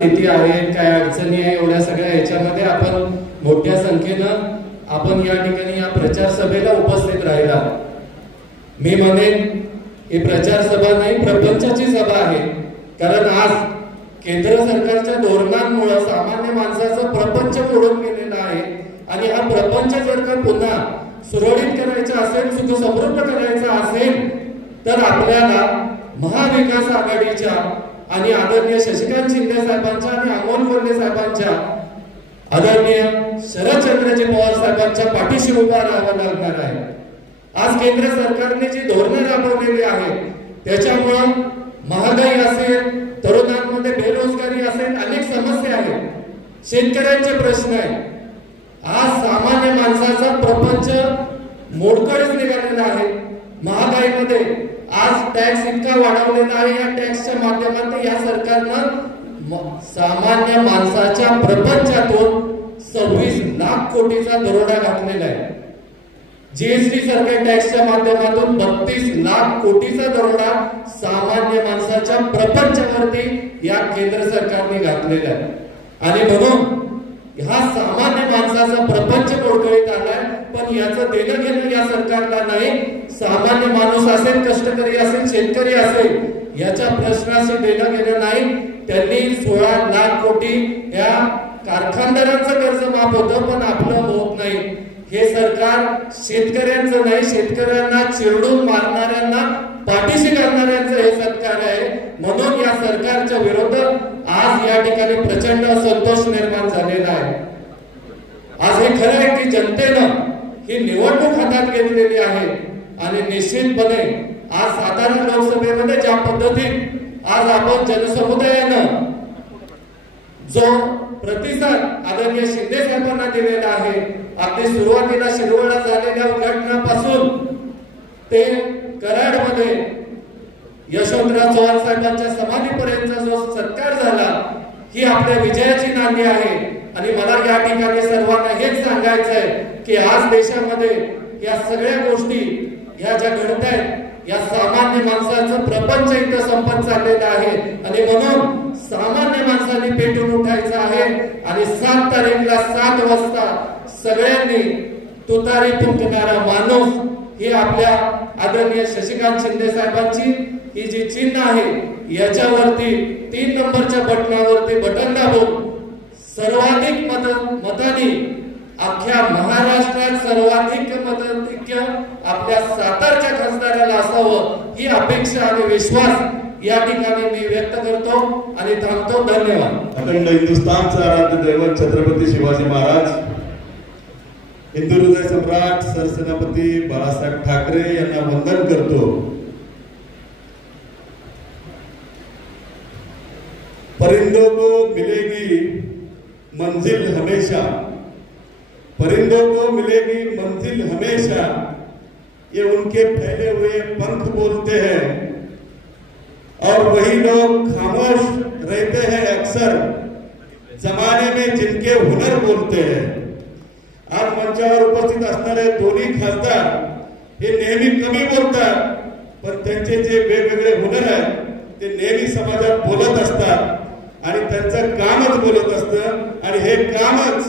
किती आहेत, काय अडचणी आहे, एवढ्या सगळ्या ह्याच्यामध्ये आपण मोठ्या संख्येनं आपण या ठिकाणी या प्रचार सभेला उपस्थित राहिला. मी म्हणेन ही प्रचार सभा नाही, प्रपंचाची सभा आहे. कारण आज केंद्र सरकारच्या धोरणांमुळे सामान्य माणसाचं प्रपंच मोडून गेलेलं आहे. आणि हा प्रपंच जर का पुन्हा सुरळीत करायचा असेल, सुख समृद्ध करायचा असेल, तर आपल्याला महाविकास आघाडीच्या आणि आदरणीय शशिकांत शिंदे साहेबांच्या आणि अमोल कोल्हे साहेबांच्या, आदरणीय शरदचंद्रजी पवार साहेबांच्या पाठीशी उभा राहावं लागणार आहे. आज केंद्र सरकारने जी धोरणं राबवलेली आहेत त्याच्यामुळं महागाई असेल, तरुणांमध्ये बेरोजगारी असेल, अनेक समस्या आहेत, शेतकऱ्यांचे प्रश्न आहेत. आज सामान्य माणसाचा प्रपंच मोडकळीस निघालेला आहे. महागाईमध्ये आज टॅक्स इतका वाढवलेला आहे. या टॅक्सच्या माध्यमातून या सरकारनं सामान्य माणसाच्या प्रपंचातून 26 लाख कोटीचा दरोडा घातलेला आहे. जीएसटी सारख्या टॅक्सच्या माध्यमातून 32 लाख कोटीचा दरोडा सामान्य माणसाच्या प्रपंचावरती या केंद्र सरकारने घातलेला आहे. आणि म्हणून हा सामान्य माणसाचा प्रपंच मोडकळीत आलाय. पण याचं देणं घेणं या सरकारला नाही. सामान्य माणूस असेल, कष्टकरी असेल, शेतकरी असेल, याच्या प्रश्नाशी देणं घेणं नाही. त्यांनी 16 लाख कोटी या कारखानदारांचं कर्ज माफ होतं, पण आपलं होत नाही. हे सरकार शेतकऱ्यांचं नाही, शेतकऱ्यांना चिरडून मारणाऱ्यांना पाठीशी घालणाऱ्यांचं हे सरकार आहे. म्हणून या सरकारच्या विरोधात आज या ठिकाणी प्रचंड असंतोष निर्माण झालेला आहे. आज हे खरं आहे की जनतेनं ही निवडणूक हातात घेतलेली आहे. आणि निश्चितपणे आज सातारा लोकसभेमध्ये ज्या पद्धतीत आज आपण जनसमुदायानं जो प्रतिसाद आदरणीय शिंदे साहेबांना दिलेला आहे, अगदी सुरुवातीला शिरवळला झालेल्या उद्घाटनापासून ते कराडमध्ये यशवंतराव चव्हाण साहेबांच्या समाधीपर्यंतचा जो सत्कार झाला, ही आपल्या विजयाची नांदी आहे. आणि मला या ठिकाणी सर्वांना हेच सांगायचं आहे की आज देशामध्ये या सगळ्या गोष्टी ह्या ज्या घडत आहेत, या सामान्य माणसाचं प्रपंच इथं संपत चाललेलं आहे. आणि म्हणून सामान्य माणसाने पेटून उठायचं आहे. आणि 7 तारीखला 7 वाजता सगळ्यांनी तुतारी फुंकणारा माणूस ही आपल्या आदरणीय शशिकांत शिंदे साहेबांची ही जी चिन्ह आहे, याच्यावरती 3 नंबरच्या बटनावरती बटन दाबून सर्वाधिक मतांनी अख्ख्या महाराष्ट्रात सर्वाधिक मताधिक्य आपल्या सातारच्या खासदाराला असावं, ही अपेक्षा आणि विश्वास या ठिकाणी मी व्यक्त करतो आणि थांबतो. धन्यवाद. अखंड हिंदुस्थानचा आराध्य दैवत छत्रपती शिवाजी महाराज, हिंदू हृदय सम्राट सरसेनापती बाळासाहेब ठाकरे यांना वंदन करतो. परिंदों को मिलेगी मंजिल हमेशा, परिंदों को मिलेगी मंजिल हमेशा, ये उनके फैले हुए पंख बोलते हैं. और वही लोग खामोश रहते हैं अक्सर, जमाने में जिनके हुनर बोलते हैं. आज मंचावर उपस्थित असणारे दोन्ही खासदार हे नेहमी कमी बोलतात, पण त्यांचे जे वेगवेगळे हुनर आहेत ते नेहमी समाजात बोलत असतात. आणि त्यांचं कामच बोलत असतं. आणि हे कामच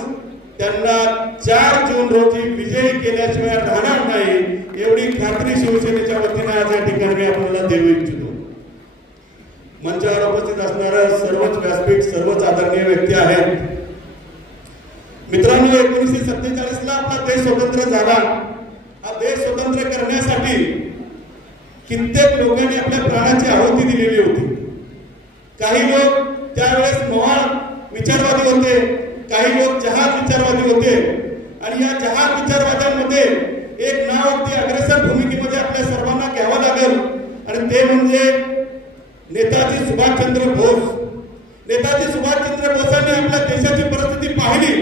त्यांना 4 जून रोजी विजयी केल्याशिवाय राहणार नाही, एवढी खात्री शिवसेनेच्या वतीने आज या ठिकाणी मी आपल्याला देऊ इच्छितो. मंचावर उपस्थित असणारा सर्वच व्यासपीठ, सर्वच आदरणीय व्यक्ती आहेत. मित्रांनो, 1947 ला आपला देश स्वतंत्र झाला. हा देश स्वतंत्र करण्यासाठी कित्येक लोकांनी आपल्या प्राणाची आहुती दिलेली होती. काही लोक त्यावेळेस मवाळ विचारवादी होते, काही लोक जहाज विचारवादी होते. आणि या जहाज विचारवाद्यांमध्ये एक नाव अगदी अग्रेसर भूमिकेमध्ये आपल्या सर्वांना घ्यावं लागेल, आणि ते म्हणजे नेताजी सुभाषचंद्र बोस. नेताजी सुभाषचंद्र बोसांनी आपल्या देशाची परिस्थिती पाहिली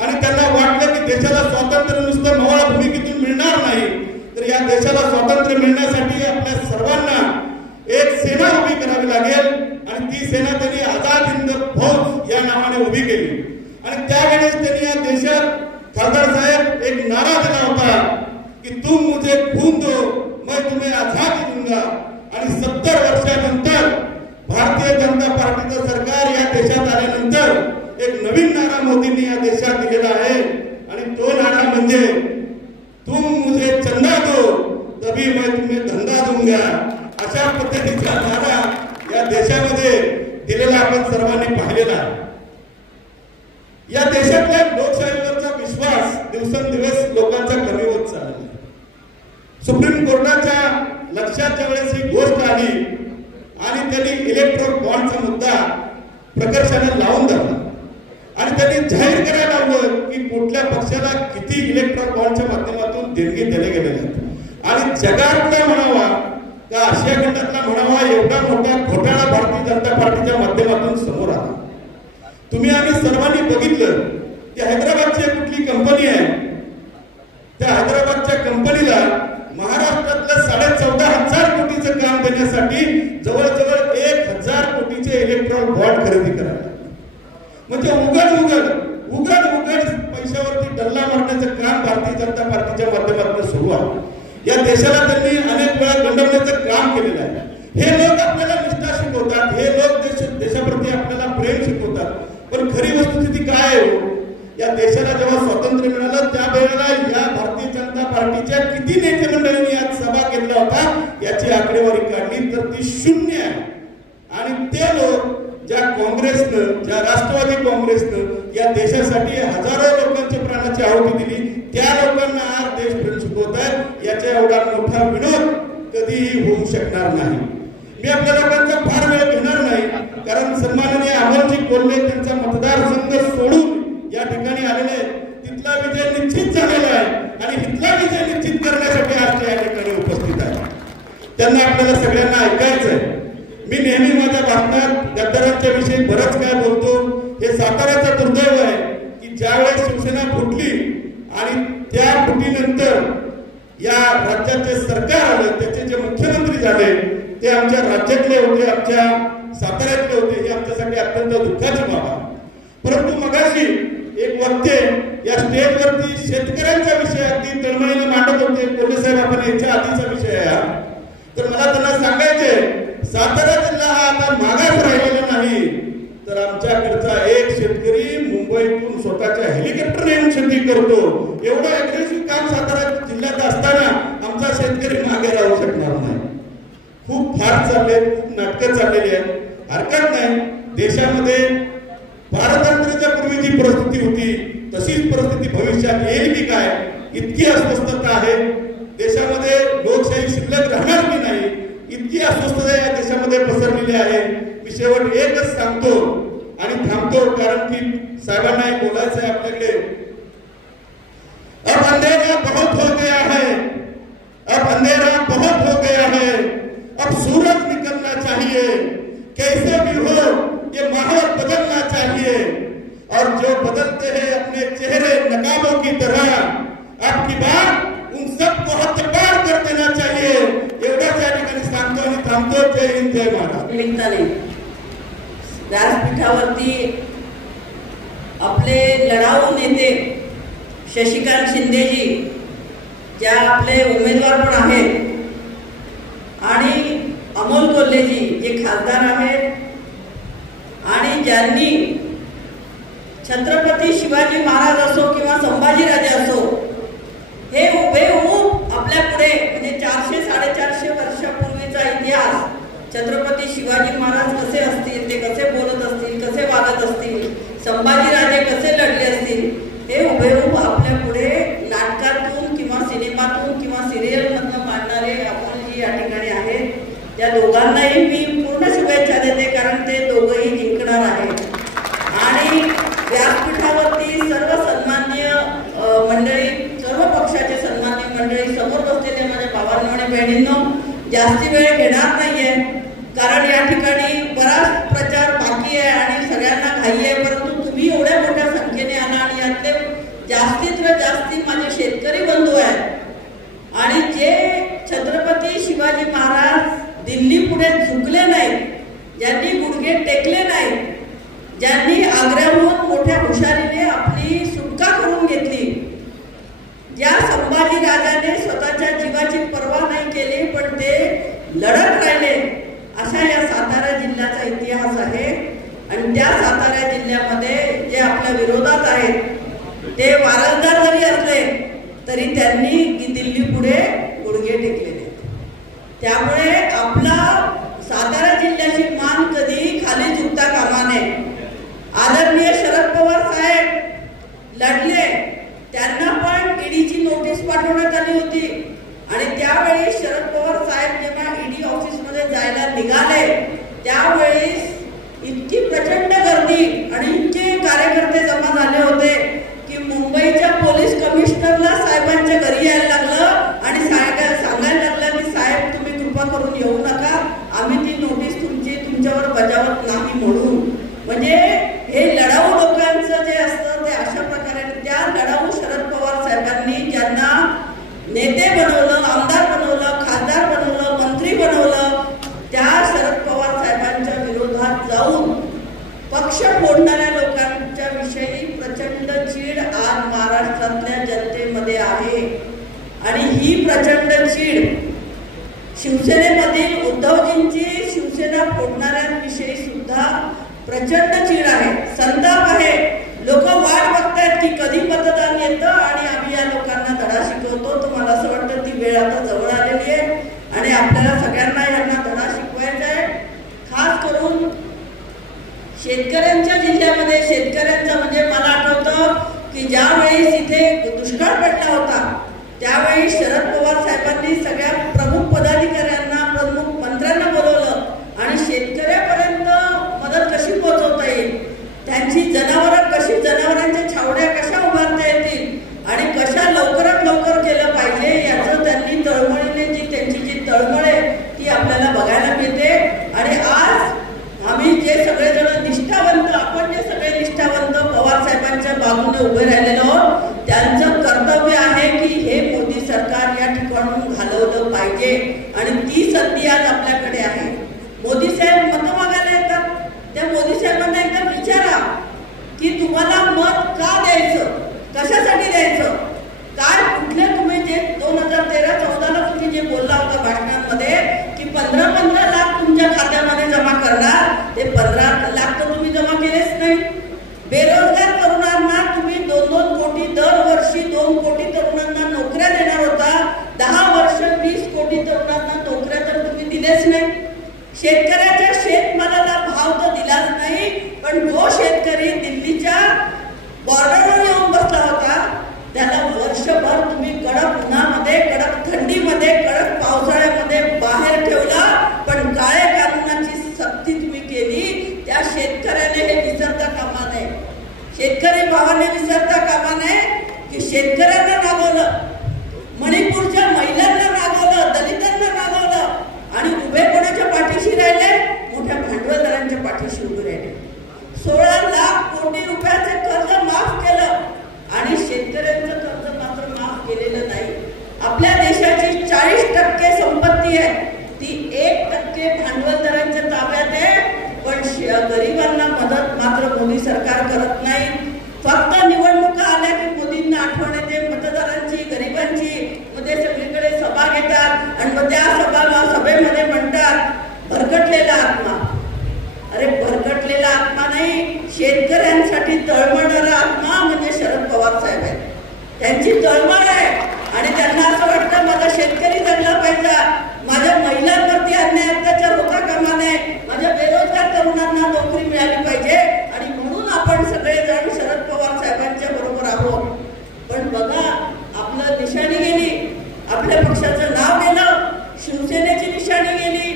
आणि त्यांना वाटलं की देशाला स्वातंत्र्य नुसतं मवाळ भूमिकेतून मिळणार नाही, तर या देशाला स्वातंत्र्य मिळण्यासाठी आपल्या सर्वांना एक सेना उभी करावी लागेल. आणि ती सेना त्यांनी आझाद हिंद फौज या नावाने उभी केली. आणि त्यावेळेस त्यांनी या देशात खासदार साहेब एक नारा दिला होता की तुम मुझे खून दो मैं तुम्हें आजादी दूंगा. आणि 70 वर्षानंतर भारतीय जनता पार्टीचं सरकार या देशात आल्यानंतर एक नवीन नारा मोदींनी या देशात दिलेला आहे आणि तो नारा म्हणजे तुम मुझे चंदा दो तभी मैं तुम्हें धंदा दूंगा, अशा पद्धतीचा नारा या देशामध्ये दिलेला आपण सर्वांनी पाहिलेला आहे. या देशातल्या लोकशाहीवरचा विश्वास दिवसेंदिवस लोकांचा कमी होत चालला. सुप्रीम कोर्टाच्या लक्षात वेळेस ही गोष्ट आली आणि त्यांनी इलेक्ट्रॉल बॉन्डचा मुद्दा प्रकर्षाने लावून धरला आणि त्यांनी जाहीर करायला लावलं की कुठल्या पक्षाला किती इलेक्ट्रॉल बॉन्डच्या माध्यमातून देणगी दिले गेलेले आहेत आणि जगातला म्हणावा का आशिया खंडातला म्हणावा एवढा मोठा घोटाळा भारतीय जनता पार्टीच्या माध्यमातून समोर आला. तुम्ही आम्ही सर्वांनी बघितलं की हैदराबादची कुठली कंपनी आहे, त्या हैदराबादच्या कंपनीला महाराष्ट्रातलं 14,500 कोटीचं काम देण्यासाठी जवळजवळ 1,000 कोटीचे इलेक्ट्रॉल बॉन्ड खरेदी करायला. म्हणजे उघड पैशावरती डल्ला मारण्याचं काम भारतीय जनता पार्टीच्या माध्यमातून सुरू आहे. या देशाला त्यांनी अनेक वेळा गंडवण्याचं काम केलेलं आहे. हे लोक आपल्याला निष्ठा शिकवतात, हे लोक देशाप्रती आपल्याला प्रेम शिकवतात, पण खरी वस्तुस्थिती काय आहे? या देशाला जेव्हा स्वातंत्र्य मिळालं त्यावेळेला या भारतीय जनता पार्टीच्या किती नेते मंडळींनी आज सभा केला होता याची आकडेवारी काढली तर ती 0 आहे. आणि ते लोक ज्या काँग्रेसनं, ज्या राष्ट्रवादी काँग्रेसनं या देशासाठी हजारो लोकांच्या प्राणाची आहुती दिली, त्या लोकांना आज देशप्रेम शिकवत आहेत. याचा एवढा मोठा विनोद कधीही होऊ शकणार नाही. मी आपल्या लोकांचा फार वेळ घेणार नाही, कारण सन्माननीय अमोलजी कोल्हे त्यांचा मतदारसंघ सोडून या ठिकाणी आलेले, तिथला विजय निश्चित झालेला आहे आणि इथला विजय निश्चित करण्यासाठी आज या ठिकाणी उपस्थित आहे. त्यांना आपल्याला सगळ्यांना ऐकायचं आहे. मी नेहमी माझ्या भाषणात गद्दारांच्या विषयी बरंच काय बोलतो. हे साताऱ्याचं दुर्दैव आहे की ज्यावेळेस शिवसेना फुटली आणि त्या फुटीनंतर या राज्याचे सरकार आलं, त्याचे जे मुख्यमंत्री झाले ते आमच्या राज्यातले होते, आमच्या साताऱ्यातले होते. हे आमच्यासाठी अत्यंत दुःखाची बाब आहे. परंतु मगाशी एक वक्ते या स्टेजवरती शेतकऱ्यांचा विषय अगदी तळमळीने मांडत होते. कोल्हे साहेब आपण याच्या आधीचा विषय आहे, तर मला त्यांना सांगायचे सातारा जिल्हा हा आता मागास राहिलेला नाही, तर आमच्याकडचा एक शेतकरी मुंबईतून स्वतःच्या हेलिकॉप्टरने येऊन शेती करतो. एवढं अग्रेसिव्ह काम सातारा जिल्ह्यात असताना आमचा शेतकरी मागे राहू शकणार नाही. खूप फार चालले, खूप नाटकं चाललेली आहेत. हरकत नाही, देशामध्ये पारतंत्र्याच्या पूर्वी जी परिस्थिती होती तशीच परिस्थिती भविष्यात येईल की काय, इतकी अस्वस्थता आहे देशामध्ये. लोकशाही शिल्लक राहणार की नाही इतकी अस्वस्थता या देशामध्ये पसरलेली आहे. मी शेवट एकच सांगतो आणि थांबतो, कारण की साहेबांना बोलायचं आहे आपल्याकडे. अब अंधेरा बहुत हो गया है, अब अंधेरा बहुत हो गया है, अब सूरज निकलना चाहिए. कैसे भी हो ये माहौल बदलना चाहिए और जो बदलते हैं अपने चेहरे नकाबों की तरह, आपकी बात उन सबको हद्दपार कर देना चाहिए. एवढ्याच या ठिकाणी सांगतो आणि थांबतो. जय हिंद, जय महाराष्ट्र. निमित्ताने व्यासपीठावरती आपले लढाऊ नेते शशिकांत शिंदेजी, ज्या आपले उमेदवार पण आहेत, आणि अमोल कोल्हेजी जे खासदार आहेत आणि ज्यांनी छत्रपती शिवाजी महाराज असो किंवा संभाजीराजे असो, हे हुबेहूब आपल्या पुढे म्हणजे 400-450 वर्षापूर्वीचा इतिहास, छत्रपती शिवाजी महाराज कसे असतील, ते कसे बोलत असतील, कसे वागत असतील, संभाजीराजे कसे लढले असतील, हे हुबेहूब आपल्या पुढे नाटकातून किंवा सिनेमातून किंवा सिरियलमधून मांडणारे आपण जी या ठिकाणी आहेत, त्या दोघांनाही मी पूर्ण शुभेच्छा देते, कारण ते दोघंही जिंकणार आहेत. आणि व्यासपीठावरती सर्व सन्माननीय मंडळी, सर्व पक्षाचे सन्माननीय मंडळी, समोर बसलेल्या माझ्या भावांनो आणि बहिणींनो, जास्ती वेळ घेणार नाहीये, कारण या ठिकाणी बराच प्रचार बाकी आहे आणि सगळ्यांना घाई आहे. परंतु तुम्ही एवढ्या मोठ्या संख्येने आला आणि यातले जास्तीत जास्ती माझे शेतकरी बंधू आहेत आणि जे छत्रपती शिवाजी महाराज दिल्ली पुढे झुकले नाहीत, ज्यांनी गुडघे टेकले नाहीत, ज्यांनी आग्र्याहून मोठ्या हुशारीने आपली सुटका करून घेतली, ज्या संभाजी राजाने स्वतःच्या जीवाची पर्वा नाही केली पण ते लढत राहिले, अशा या सातारा जिल्ह्याचा साताऱ्याचा इतिहास आहे. आणि त्या सातारा जिल्ह्यामध्ये जे आपल्या विरोधात आहेत ते वारसदार जरी असले तरी त्यांनी दिल्ली पुढे गुडघे टेकलेले. त्यामुळे आपला सातारा जिल्ह्याची मान कधी खाली झुकता कामा नये. आदरणीय शरद पवार साहेब लढले, त्यांना पण ईडीची नोटीस पाठवण्यात आली होती. आणि त्यावेळी शरद पवार साहेब जेव्हा ईडी ऑफिसमध्ये जायला निघाले त्यावेळी इतकी प्रचंड गर्दी आणि इतके कार्यकर्ते जमा झाले होते की मुंबईच्या पोलीस कमिशनरला साहेबांच्या घरी यायला लागलं आणि सांगायला लागलं की साहेब तुम्ही कृपा करून येऊ नका, आम्ही ती नोटीस तुमच्यावर बजावत नाही म्हणून. म्हणजे हे लढाऊ लोकांचं जे असतं ते अशा प्रकारे. त्या लढाऊ शरद पवार साहेबांनी ज्यांना नेते बनवलं, आमदार बनवलं, खासदार बनवलं, मंत्री बनवलं, त्या शरद पवार साहेबांच्या विरोधात जाऊन पक्ष फोडणाऱ्या लोकांच्या विषयी प्रचंड चीड आज महाराष्ट्रातल्या जनतेमध्ये आहे. आणि ही प्रचंड चीड शिवसेनेमधील उद्धवजींची शिवसेना फोडणाऱ्यांविषयी सुद्धा प्रचंड चीड आहे, संताप आहे. लोक वाट बघतायत की कधी मतदान येतं आणि आम्ही या लोकांना धडा शिकवतो. तर मला असं वाटतं ती वेळ आता जवळ आलेली आहे आणि आपल्याला सगळ्यांना यांना धडा शिकवायचा आहे. खास करून शेतकऱ्यांच्या जिल्ह्यामध्ये शेतकऱ्यांचं म्हणजे मला आठवतं की ज्या वेळेस इथे दुष्काळ पडला होता त्यावेळी शरद पवार साहेबांनी सगळ्या प्रमुख पदाधिकाऱ्यांना, प्रमुख मंत्र्यांना बोलवलं आणि शेतकऱ्यापर्यंत मदत कशी पोहोचवता येईल, त्यांची जनावरांच्या छावण्या कशा उभारता येतील आणि कशा लवकरात लवकर केलं पाहिजे याचं त्यांनी तळमळीने त्यांची जी तळमळ आहे ती आपल्याला बघायला मिळते. आणि आज आम्ही जे सगळेजण निष्ठावंत, आपण जे सगळे निष्ठावंत पवार साहेबांच्या बाजूने उभे राहिलेलो आहोत, त्यांचं कर्तव्य आहे की हे मोदी सरकार या ठिकाणून घालवलं पाहिजे. आणि ती संधी आज आपल्याकडे आहे. मोदी साहेब मत मागायला येतात, त्या मोदी साहेबांना एकदा विचारा की तुम्हाला मत का द्यायचं, कशासाठी द्यायचं, काय कुठले तुम्ही जे 2013-14ला तुम्ही जे बोलला होता भाषणांमध्ये की 15 लाख तुमच्या खात्यामध्ये जमा करणार, ते 15 लाख तर तुम्ही जमा केलेच नाही. बेरोजगार तरुणांना तुम्ही 2-2 कोटी दरवर्षी 2 कोटी तरुणांना नोकऱ्या देणार होता, 10 वर्ष 20 कोटी तरुणांना नोकऱ्या तर तुम्ही दिलेच नाही. शेतकऱ्याच्या शेतमालाला भाव तर दिलाच नाही. पण जो शेतकरी दिल्लीच्या बॉर्डरवर येऊन बसला होता त्याला वर्षभर तुम्ही कडक उन्हामध्ये, कडक थंडीमध्ये, कडक पावसाळ्यामध्ये बाहेर ठेवला. पण काळ्या कानूनाची सक्ती तुम्ही केली. त्या शेतकऱ्याने हे विसरता कामा नये. शेतकरी भावाने विसरता कामा नये की शेतकऱ्यांना नागवलं, मणिपूरच्या महिलांना नागवलं, दलितांना नागवलं आणि उभे कोणाच्या पाठीशी राहिले, मोठ्या भांडवलदारांच्या पाठीशी उभे राहिले. 16 लाख कोटी रुपयाचे कर्ज माफ केलं आणि शेतकऱ्यांचं कर्ज मात्र माफ केलेलं नाही. आपल्या देशाची 40% संपत्ती आहे, ती 1% भांडवलदारांच्या ताब्यात आहे. पण गरिबांना मदत मात्र मोदी सरकार करत नाही. फक्त निवडणुका आल्या की मोदींना आठवण येते मतदारांची, गरिबांची. मध्ये सगळीकडे सभा घेतात आणि मग त्या सभेमध्ये म्हणतात भरकटलेला आत्मा. अरे भरकटलेला आत्मा नाही, शेतकऱ्यांसाठी तळमळणारा आत्मा म्हणजे शरद पवार साहेब आहेत. त्यांची तळमळ आहे आणि त्यांना असं वाटतं माझा शेतकरी जगला पाहिजे, माझ्या महिलांवरती अन्याय अत्याचार होता कामा नये, माझ्या बेरोजगार तरुणांना नोकरी मिळाली पाहिजे. आणि म्हणून आपण सगळेजण शरद पवार साहेबांच्या बरोबर आहोत. पण बघा आपलं निशाणी गेली, आपल्या पक्षाचं नाव गेलं, शिवसेनेची निशाणी गेली,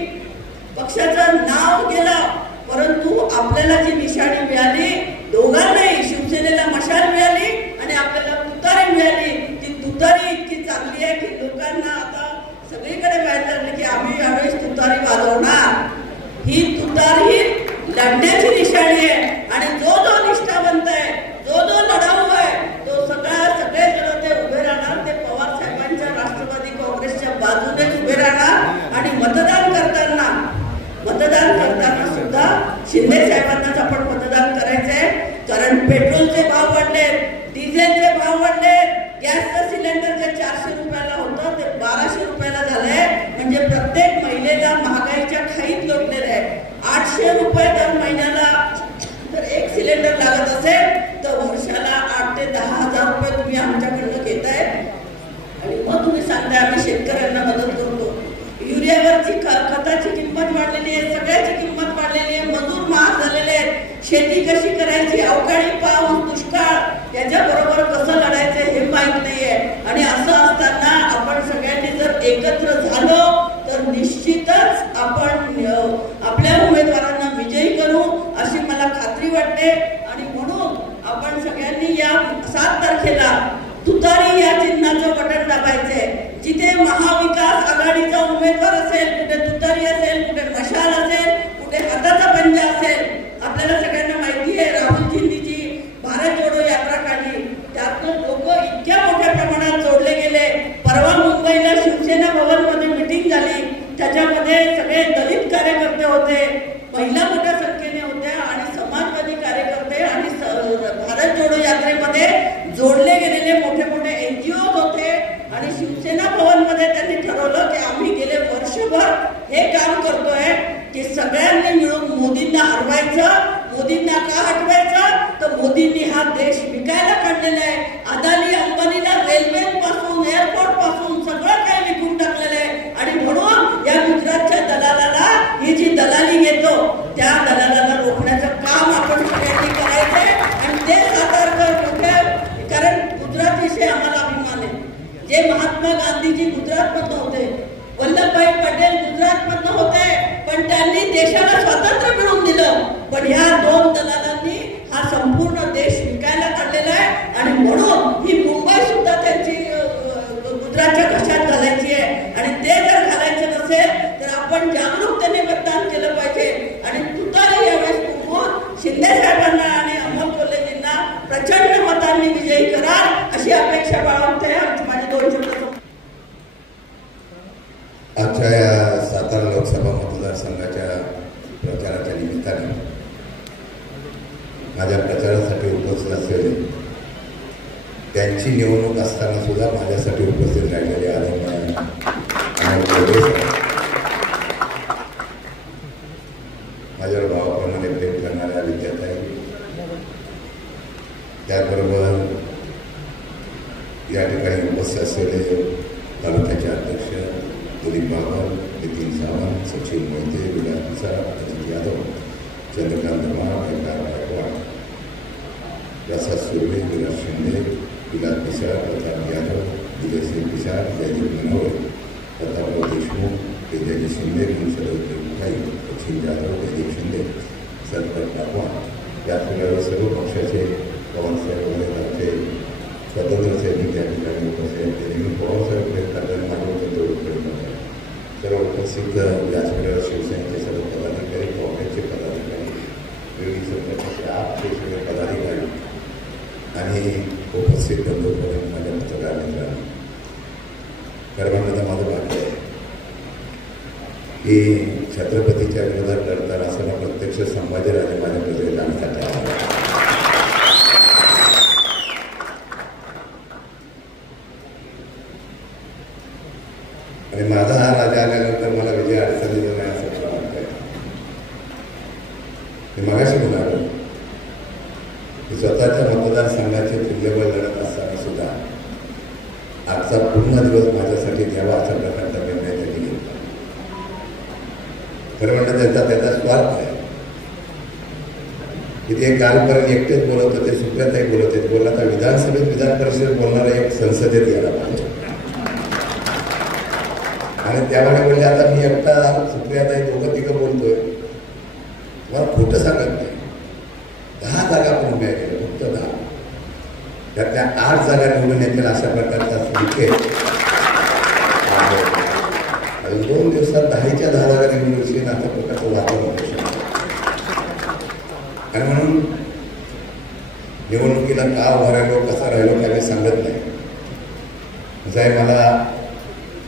पक्षाचं नाव गेलं. परंतु आपल्याला जी निशाणी मिळाली दोघांनाही, शिवसेनेला मशाल मिळाली आणि आपल्याला तुतारी मिळाली. ती तुतारी इतकी चांगली आहे की लोकांना आता सगळीकडे माहिती लागली की आम्ही यावेळेस तुतारी वाजवणार. ही तुतारी लढण्याची निशाणी आहे. आणि जो निष्ठावंत आहे, जो लढाऊ आहे, तो सगळे जण ते उभे राहणार, ते पवार साहेबांच्या राष्ट्रवादी काँग्रेसच्या बाजूनेच उभे राहणार. आणि मतदान करताना सुद्धा शिंदे साहेबांनाच आपण मतदान करायचंय. कारण पेट्रोलचे भाव वाढले, डिझेलचे भाव वाढले, गॅसचं सिलेंडर जे 400 रुपयाला होतं ते 1200 रुपयाला झालंय. म्हणजे प्रत्येक महिलेला महागाईच्या खाईत लोटलेलं आहे. 800 500 रुपये दर महिन्याला जर एक सिलेंडर लागत असेल तर वर्षाला 8 ते 10 हजार रुपये तुम्ही आमच्याकडनं घेताय आणि मग तुम्ही सांगताय आम्ही शेतकऱ्यांना मदत करतो. युरियावरची खताची किंमत वाढलेली आहे, सगळ्याची किंमत वाढलेली आहे, मजूर महाग झालेले आहेत, शेती कशी करायची, अवकाळी पाऊस, दुष्काळ याच्याबरोबर कसं लढायचं हे माहीत नाहीये. आणि असं असताना आपण सगळ्यांनी जर एकत्र झालो तर निश्चितच आपण आपल्या उमेदवारांना विजयी करू अशी मला खात्री वाटते. आणि म्हणून आपण सगळ्यांनी या 7 तारखेला तुतारी या चिन्हाचं बटन दाबायचंय. जिथे महाविकास आघाडीचा उमेदवार असेल, कुठे तुतारी असेल, कुठे मशाल असेल, कुठे हाताचा पंजा असेल. आपल्याला सगळ्यांना माहिती आहे राहुलजींची भारत जोडो यात्रा काढली, त्यातून लोक इतक्या मोठ्या प्रमाणात जोडले गेले. परवा मुंबईला शिवसेना भवन मध्ये मिटिंग झाली, त्याच्यामध्ये सगळे दलित कार्यकर्ते होते, महिला मोठ्या संख्येने होत्या आणि समाजवादी कार्यकर्ते आणि भारत जोडो यात्रेमध्ये जोडले गेलेले मोठे मोठे NGO होते. आणि शिवसेना भवन मध्ये त्यांनी ठरवलं की आम्ही गेले वर्षभर हे काम करतोय की सगळ्यांनी मिळून मोदींना हरवायचं. मोदींना का हटवायचं तर मोदींनी हा देश विकायला काढलेला आहे. अदानी अंबानीला रेल्वे पासून एअरपोर्ट पासून सगळं काही विकून टाकलेलं आहे. आणि म्हणून या गुजरातच्या दलालाला ही जी दलाली घेतो त्या दलालाला रोखण्याचं काम आपण सगळ्यांनी करायचंय. आणि ते सातारकर मोठ्या, कारण गुजरात विषयी आम्हाला अभिमान आहे. जे महात्मा गांधीजी गुजरात मधनं होते, वल्लभभाई पटेल गुजरात मधनं होते, पण त्यांनी देशाला स्वातंत्र्य मिळवून दिलं. पण ह्या 2 दलालांनी हा संपूर्ण देश विकायला काढलेला आहे. आणि म्हणून ही मुंबई सुद्धा त्यांची गुजरातच्या कशात घालायची आहे. आणि ते जर घालायचं नसेल तर आपण जागरूकतेने मतदान केलं पाहिजे. आणि तुतारी यावेळेस कुंभून शिंदे साहेबांना आणि अमोल कोल्हेजींना प्रचंड मतांनी विजयी कराल अशी अपेक्षा बाळगते. माझे 2 शब्द. आजच्या या सातारा लोकसभा मतदारसंघाच्या प्रचाराच्या निमित्ताने माझ्या प्रचारासाठी उपस्थित असलेले, त्यांची निवडणूक असताना सुद्धा माझ्यासाठी उपस्थित राहिलेले आदरणीय माझ्यावर भावाप्रमाणे प्रेम करणाऱ्या विद्यार्थी, त्याचबरोबर या ठिकाणी उपस्थित असलेले तालुक्याचे अध्यक्ष दिलीप बाबर, नितीन सावंत, सचिन मोहिते, विलास पिसाळ, अजित यादव, चंद्रकांत धर्माळ, गायकवाड, प्रसाद सुर्वे, विराज शिंदे, विलास पिसाळ, प्रताप यादव, विजयसिंग पिसाळ, जयदीप मनोहर, प्रतापराव देशमुख, तेजाजी शिंदे, मुंशद भाई, सचिन जाधव, जयदीप शिंदे, सरपंच टाकवा, या सर्व पक्षाचे पवारसाहेब वगैरे आमचे स्वतंत्र सैनिक या ठिकाणी उपस्थित आहेत. त्यांनी पवारसाहेब प्रयत्न करताना माझ्यावर तेवढं प्रयत्न आहे. सर्व उपस्थित व्यासपीठावर शिवसेनेचे सर्व पदाधिकारी, काँग्रेसचे पदाधिकारी, विविध संघटनेचे आपचे सगळे पदाधिकारी आणि उपस्थित बंधूपर्यंत माझ्या पत्रकार मित्रांनो, सर्वांमध्ये माझं भाग्य आहे की छत्रपतीच्या विरोधात लढताना असताना प्रत्यक्ष संभाजीराजे माझ्या प्रजेला जाणतात. आणि माझा हा राजा आल्यानंतर मला विजय अडचणी नाही असं मला वाटतंय. मी मगाशी म्हणालो की स्वतःच्या मतदारसंघाचे तुल्यबळ लढत असताना सुद्धा आजचा पूर्ण दिवस माझ्यासाठी द्यावा अशा प्रकारचा निर्णय त्यांनी घेतला. खरं म्हणतं त्याचा स्वार्थ आहे की ते कालपर्यंत एकटेच बोलत होते, सुप्रियाताई बोलत होते. बोलला आता विधानसभेत विधान परिषद बोलणारा एक संसदेत गेला पाहिजे. आणि त्यामुळे बोलले आता मी एकटा सुप्रियाताई 2-3 बोलतोय, मला खोटं सांगत नाही. 10 जागा आपण उभ्या केल्या, फक्त 10. त्यातल्या 8 जागा निवडून येतील अशा प्रकारचा संख्येत अजून 2 दिवसात 10च्या 10 जागा निवडून येईल अशा प्रकारचं वातावरण होऊ शकतं. आणि म्हणून निवडणुकीला का उभा राहिलो, कसा राहिलो काय सांगत नाही. साहेब मला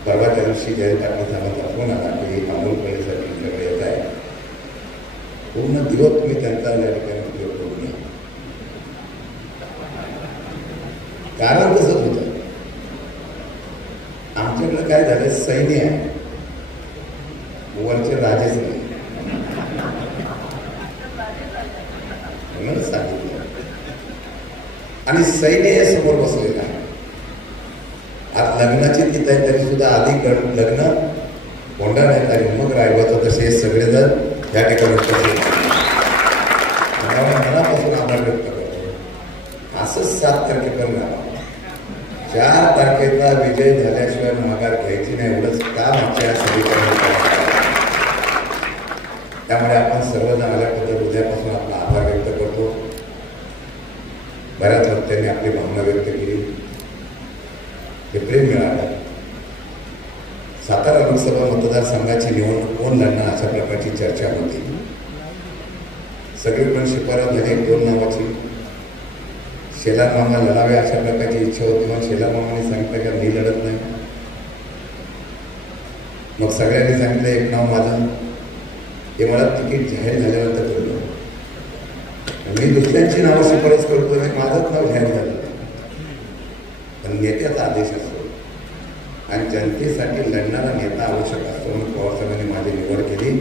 परवा त्या दिवशी जयंत साहेबांचा फोन आला की अमोल कोल्हेसाठी तुमच्याकडे येत आहे, पूर्ण दिवस तुम्ही त्यांचा या ठिकाणी उपयोग करून घ्या. कारण तसंच होतं, आमच्याकडे काय झालं, सैन्य आहे, वरचे राजेच नाही. आणि सैन्य हे समोर बसलेलं आहे. आज लग्नाची ती तरी सुद्धा आधी लग्न कोंडाण्यात आणि मग रायबाचं तसे हे सगळेजण या ठिकाणी मनापासून आभार व्यक्त करतो. असंच 7 तारखेपर्यंत 4 तारखेचा विजय झाल्याशिवाय माघार घ्यायची नाही, एवढंच काम आमच्या सगळीकडे. त्यामुळे आपण सर्वजण आल्याबद्दल उद्यापासून आपला आभार व्यक्त करतो. बऱ्याच वक्त्यांनी आपली भावना व्यक्त केली, हे प्रेम मिळालं. सातारा लोकसभा मतदारसंघाची निवडणूक कोण लढणार अशा प्रकारची चर्चा होती. सगळीकडून शिफारस झाली 2 नावाची. शेलार मामा लढावे अशा प्रकारची इच्छा होती, मग शेलार मामाने सांगितलं का मी लढत नाही. मग सगळ्यांनी सांगितलं एक नाव माझं, हे मला तिकीट जाहीर झाल्यानंतर कळलं. मी दुसऱ्यांची नावं शिफारस करतो आणि माझंच नाव जाहीर झालं. पण नेत्याचा आदेश असतो आणि जनतेसाठी लढणारा नेता आवश्यक असतो म्हणून पवारसाहेबांनी माझी निवड केली.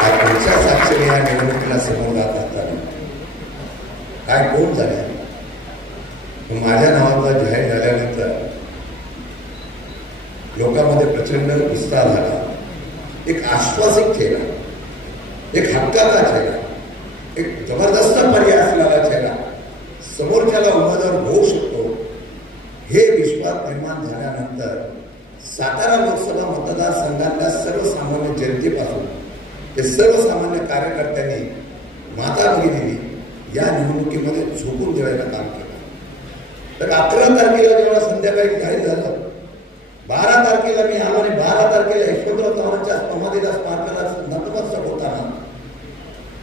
पुढच्या साक्षीने या निवडणुकीला समोर जात असताना काय कोण झाले, माझ्या नावाचा जाहीर झाल्यानंतर लोकांमध्ये प्रचंड उत्साह झाला. एक आश्वासिक चेहरा, एक हक्काचा चेहरा, एक जबरदस्त पर्याय असलेला चेहरा समोरच्याला उमेदवार होऊ शकतो हे विश्वास निर्माण झाल्यानंतर सातारा लोकसभा मतदारसंघातल्या सर्वसामान्य जनतेपासून ते सर्वसामान्य कार्यकर्त्यांनी माता भगिनींनी या निवडणुकीमध्ये झोकून देण्याचं काम केलं. तर 11 तारखेला जेव्हा संध्याकाळी जाहीर झालं, 12 तारखेला मी आलो आणि 12 तारखेला यशवंतराव चव्हाणांच्या समाधीला स्मारकाला नतमस्तक होताना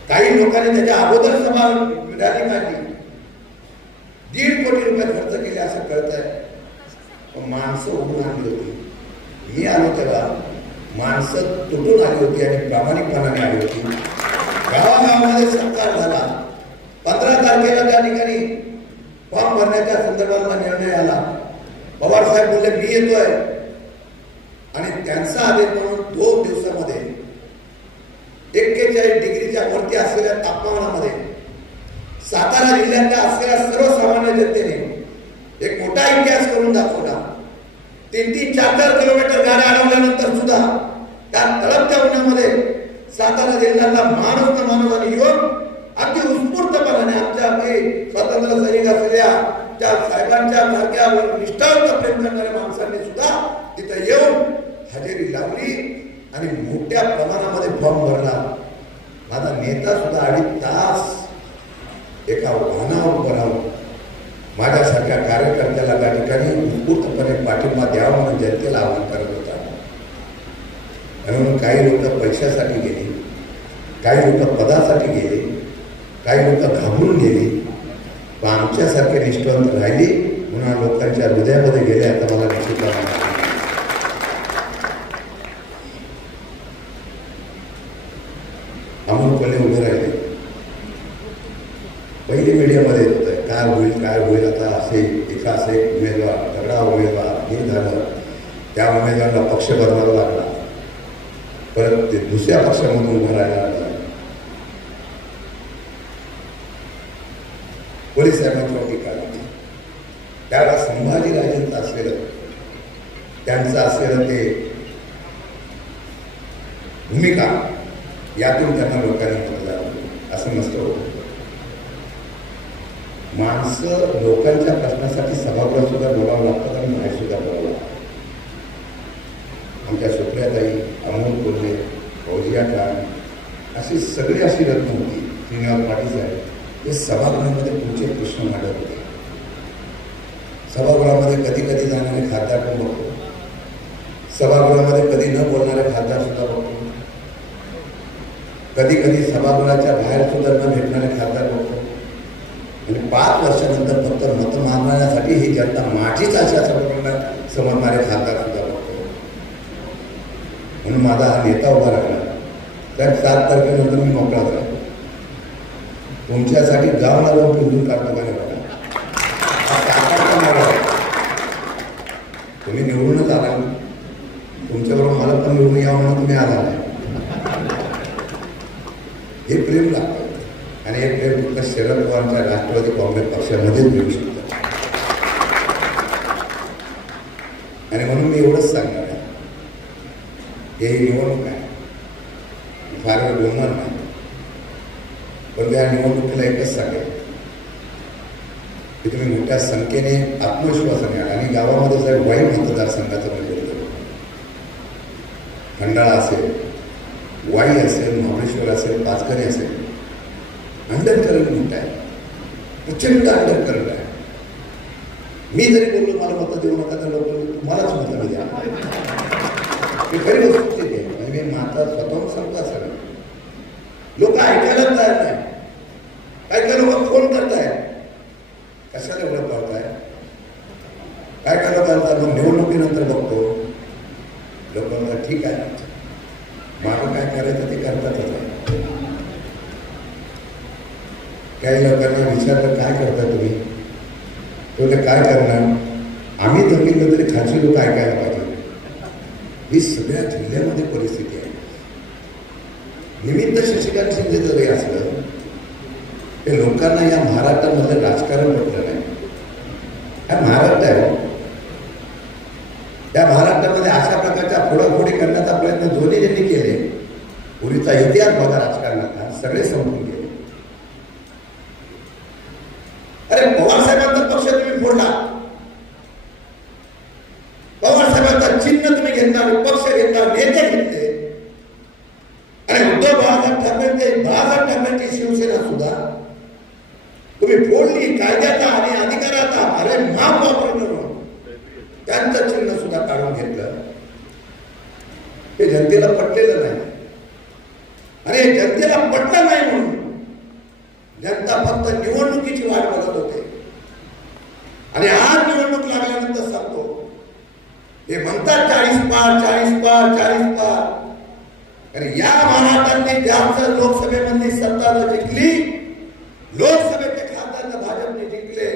काही लोकांनी त्याच्या अगोदर सभा रॅली काढली. 1.5 कोटी रुपये खर्च केले असं कळतंय. माणसं उभून आणली होती. मी आलो तेव्हा माणसं तुटून आली होती आणि प्रामाणिकपणाने आली होती. गावागावामध्ये सत्कार झाला. 15 तारखेला त्या ठिकाणी फॉर्म भरण्याच्या संदर्भातला निर्णय आला. पवार साहेब बोलले मी येतोय आणि त्यांचा आदेश म्हणून 2 दिवसामध्ये 41 डिग्रीच्या वरती असलेल्या तापमानामध्ये सातारा जिल्ह्यातल्या असलेल्या सर्वसामान्य जनतेने एक मोठा इतिहास करून दाखवला. 3-3, 4-4 किलोमीटर गाड्या अडवल्यानंतर सुद्धा त्या तळपत्या उन्हामध्ये सातारा जिल्ह्यातला माणूस येऊन अगदी उत्स्फूर्तपणाने आमच्या स्वातंत्र्य सैनिक असलेल्या त्या साहेबांच्या सारख्या निष्ठावंत प्रेम करणाऱ्या माणसांनी सुद्धा तिथं येऊन हजेरी लावली आणि मोठ्या प्रमाणामध्ये फॉर्म भरला. माझा नेता सुद्धा 2.5 तास एका वाहनावर उभं राहून माझ्यासारख्या कार्यकर्त्याला त्या ठिकाणी उत्स्फूर्तपणे पाठिंबा द्यावा म्हणून जनतेला आवाहन करत होता. म्हणून काही लोक पैशासाठी गेली, काही लोक पदासाठी गेले, काही लोक घाबरून गेली, पण आमच्यासारखे निष्ठावंत राहिली म्हणून लोकांच्या हृदयामध्ये गेले. आता मला निश्चित अमोलपणे उभे राहिले. पहिले मीडियामध्ये येत होतं काय होईल आता असे उमेदवार तगडा उमेदवार हे झालं. त्या उमेदवाराला पक्ष बदलावा लागला, परत ते दुसऱ्या पक्षामधून उभं राहायला लागला. पोलीस साहेबांची टीका केली. त्यावेळेला संभाजीराजेंचं असलेलं त्यांचं असलेलं ते भूमिका यातून त्यांना लोकांनी म्हटलं असं नसतं होतं. माणसं लोकांच्या प्रश्नासाठी सभागृहात सुद्धा बोलावं लागतात आणि बाहेर सुद्धा बोलावं लागतं. आमच्या सुप्रियाताई, अमोल कोल्हे, फौजिया खान अशी सगळी अशी रत्न होती. श्रीनिवास पाटील साहेब हे सभागृहामध्ये पुढचे प्रश्न मांडत होते. सभागृहामध्ये कधी कधी जाणारे खासदार पण बघतो, सभागृहामध्ये कधी न बोलणारे खासदार सुद्धा बघतो, कधी कधी सभागृहाच्या बाहेर सुद्धा न भेटणारे खासदार बघतो. आणि 5 वर्षानंतर फक्त मत मागण्यासाठी ही जनता माझीच अशा समजणारे खासदार सुद्धा बघतो. म्हणून माझा हा नेता उभा राहिला. त्या 7 तारखेनंतर मी मोकळा झाला. तुमच्यासाठी गावाला जाऊन पिंजून काढतो का नाही बघा. तुम्ही निवडूनच आला, तुमच्याबरोबर मला पण निवडून यावं म्हणून तुम्ही आला नाही. हे प्रेम लागतं आणि हे प्रेम फक्त शरद पवारांच्या राष्ट्रवादी आपापल्या पक्षामध्येच मिळू शकतात. आणि म्हणून मी एवढंच सांगणार आहे, हे निवडणूक आहे, फार वेळ बोलणार नाही, पण त्या निवडणुकीला एकच सांगेल की तुम्ही मोठ्या संख्येने आत्मविश्वासाने, आणि गावामध्ये जर वाई मतदारसंघाचं मी बोलतो, खंडाळा असेल, वाई असेल, महाबळेश्वर असेल, पाचघरे असेल, अंडरकरंट मोठं आहे, प्रचंड अंडरकरंट आहे. मी जरी बोललो मला मतं देऊ नका तर लोक तुम्हालाच मतं मी द्या, मी खरी वस्तू ते म्हणजे मी माता स्वतःहून सांगतो सगळं. लोक ऐकायलाच तयार नाही. काही काही लोक फोन करताय, कशाला एवढं करताय, काय करायला करतात, मग निवडणुकीनंतर बघतो लोक म्हणतात ठीक आहे, मागं काय करायचं ते करतातच. काही लोकांना विचारलं काय करता तुम्ही, तो काय करणार, आम्ही जमिलं तरी खालची लोक ऐकायला पाहिजे. ही सगळ्या जिल्ह्यामध्ये परिस्थिती आहे. निमित्त शशिकांत शिंदे जरी असलं ते लोकांना या महाराष्ट्रामधलं राजकारण पटलं नाही. हा महाराष्ट्र आहे, त्या महाराष्ट्रामध्ये अशा प्रकारच्या फोडाफोडी करण्याचा प्रयत्न दोन्ही ज्यांनी केले, पूर्वीचा इतिहास बघा राजकारणाचा, सगळे संपून गेले. अरे पवारसाहेबांचा पक्ष तुम्ही फोडला, पवारसाहेबांचा चिन्ह तुम्ही घेतला, पक्ष घेतला, नेते घेतले, आणि उद्धव बाळासाहेब ठाकरेंची शिवसेना सुद्धा तुम्ही फोडली. कायद्याचा आणि अधिकाराचा अरे माप वापरलं, त्यांचं चिन्ह सुद्धा काढून घेतलं. हे जनतेला पटलेलं नाही, आणि जनतेला पटलं नाही म्हणून जनता फक्त निवडणुकीची वाट बघत होते. आणि आज निवडणूक लागल्यानंतर सांगतो, हे म्हणतात 40 पार 40 पार 40 पार. आणि या महाराष्ट्रातली जास्त लोकसभेमध्ये सत्ता जिंकली, लोकसभेचे खासदार भाजपने जिंकले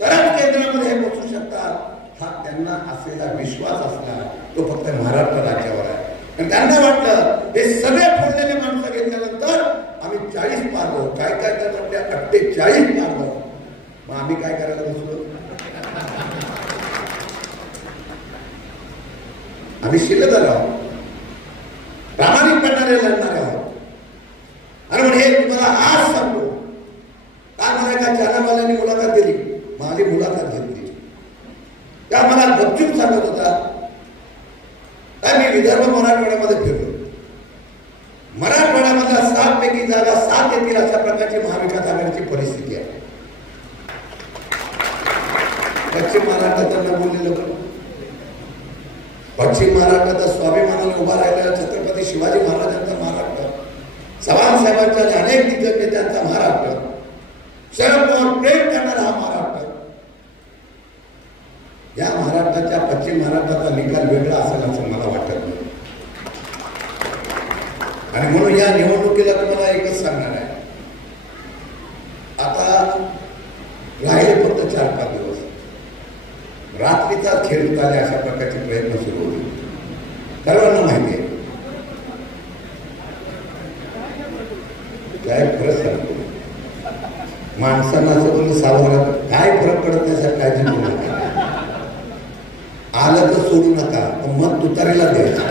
तरच केंद्रामध्ये हे पोहोचू शकतात. हा त्यांना असलेला विश्वास असला तो फक्त महाराष्ट्र राज्यावर आहे. आणि त्यांना वाटलं हे सगळे फोडलेले माणसं घेतल्यानंतर आम्ही 40 पारलो, काय काय तर आपल्या 48 पारलो, मग आम्ही काय करायला बसलो, आम्ही शिल्लक आहोत, प्रामाणिकपणाने लढणार आहोत. आणि म्हणून हे तुम्हाला आज सांगतो, काय मला एका चॅनलवाल्याने मुलाखत दिली, माझी मुलाखत घेतली, त्या मला गपचूप सांगत होता, काय मी विदर्भ मराठवाड्यामध्ये फिरलो, मराठवाड्यामधल्या 7 पैकी जागा 7 येतील अशा प्रकारची महाविकास आघाडीची परिस्थिती आहे. पश्चिम महाराष्ट्रात बोललेलं, पश्चिम महाराष्ट्रात स्वाभिमानाने उभा राहिलेला छत्रपती शिवाजी महाराजांचा महाराष्ट्र, चव्हाण साहेबांच्या अनेक दिग्गज नेत्यांचा महाराष्ट्र, शरद पवार प्रेम करणारा हा महाराष्ट्र, या महाराष्ट्राच्या पश्चिम महाराष्ट्राचा निकाल वेगळा असेल असं मला वाटत नाही. आणि म्हणून या निवडणुकीला तुम्हाला एकच सांगणार आहे, आता राहिले फक्त 4-5 दिवस, रात्रीचा खेळ उतारले अशा प्रकारचे प्रयत्न सुरू होते. सर्वांना माहिती आहे काय खरं सांगतो, माणसांना असं बोलून सावधान, काय फरक पडत नाही सर, काळजी करू नका, आलं तर सोडू नका, मग तुतारीला द्यायचं.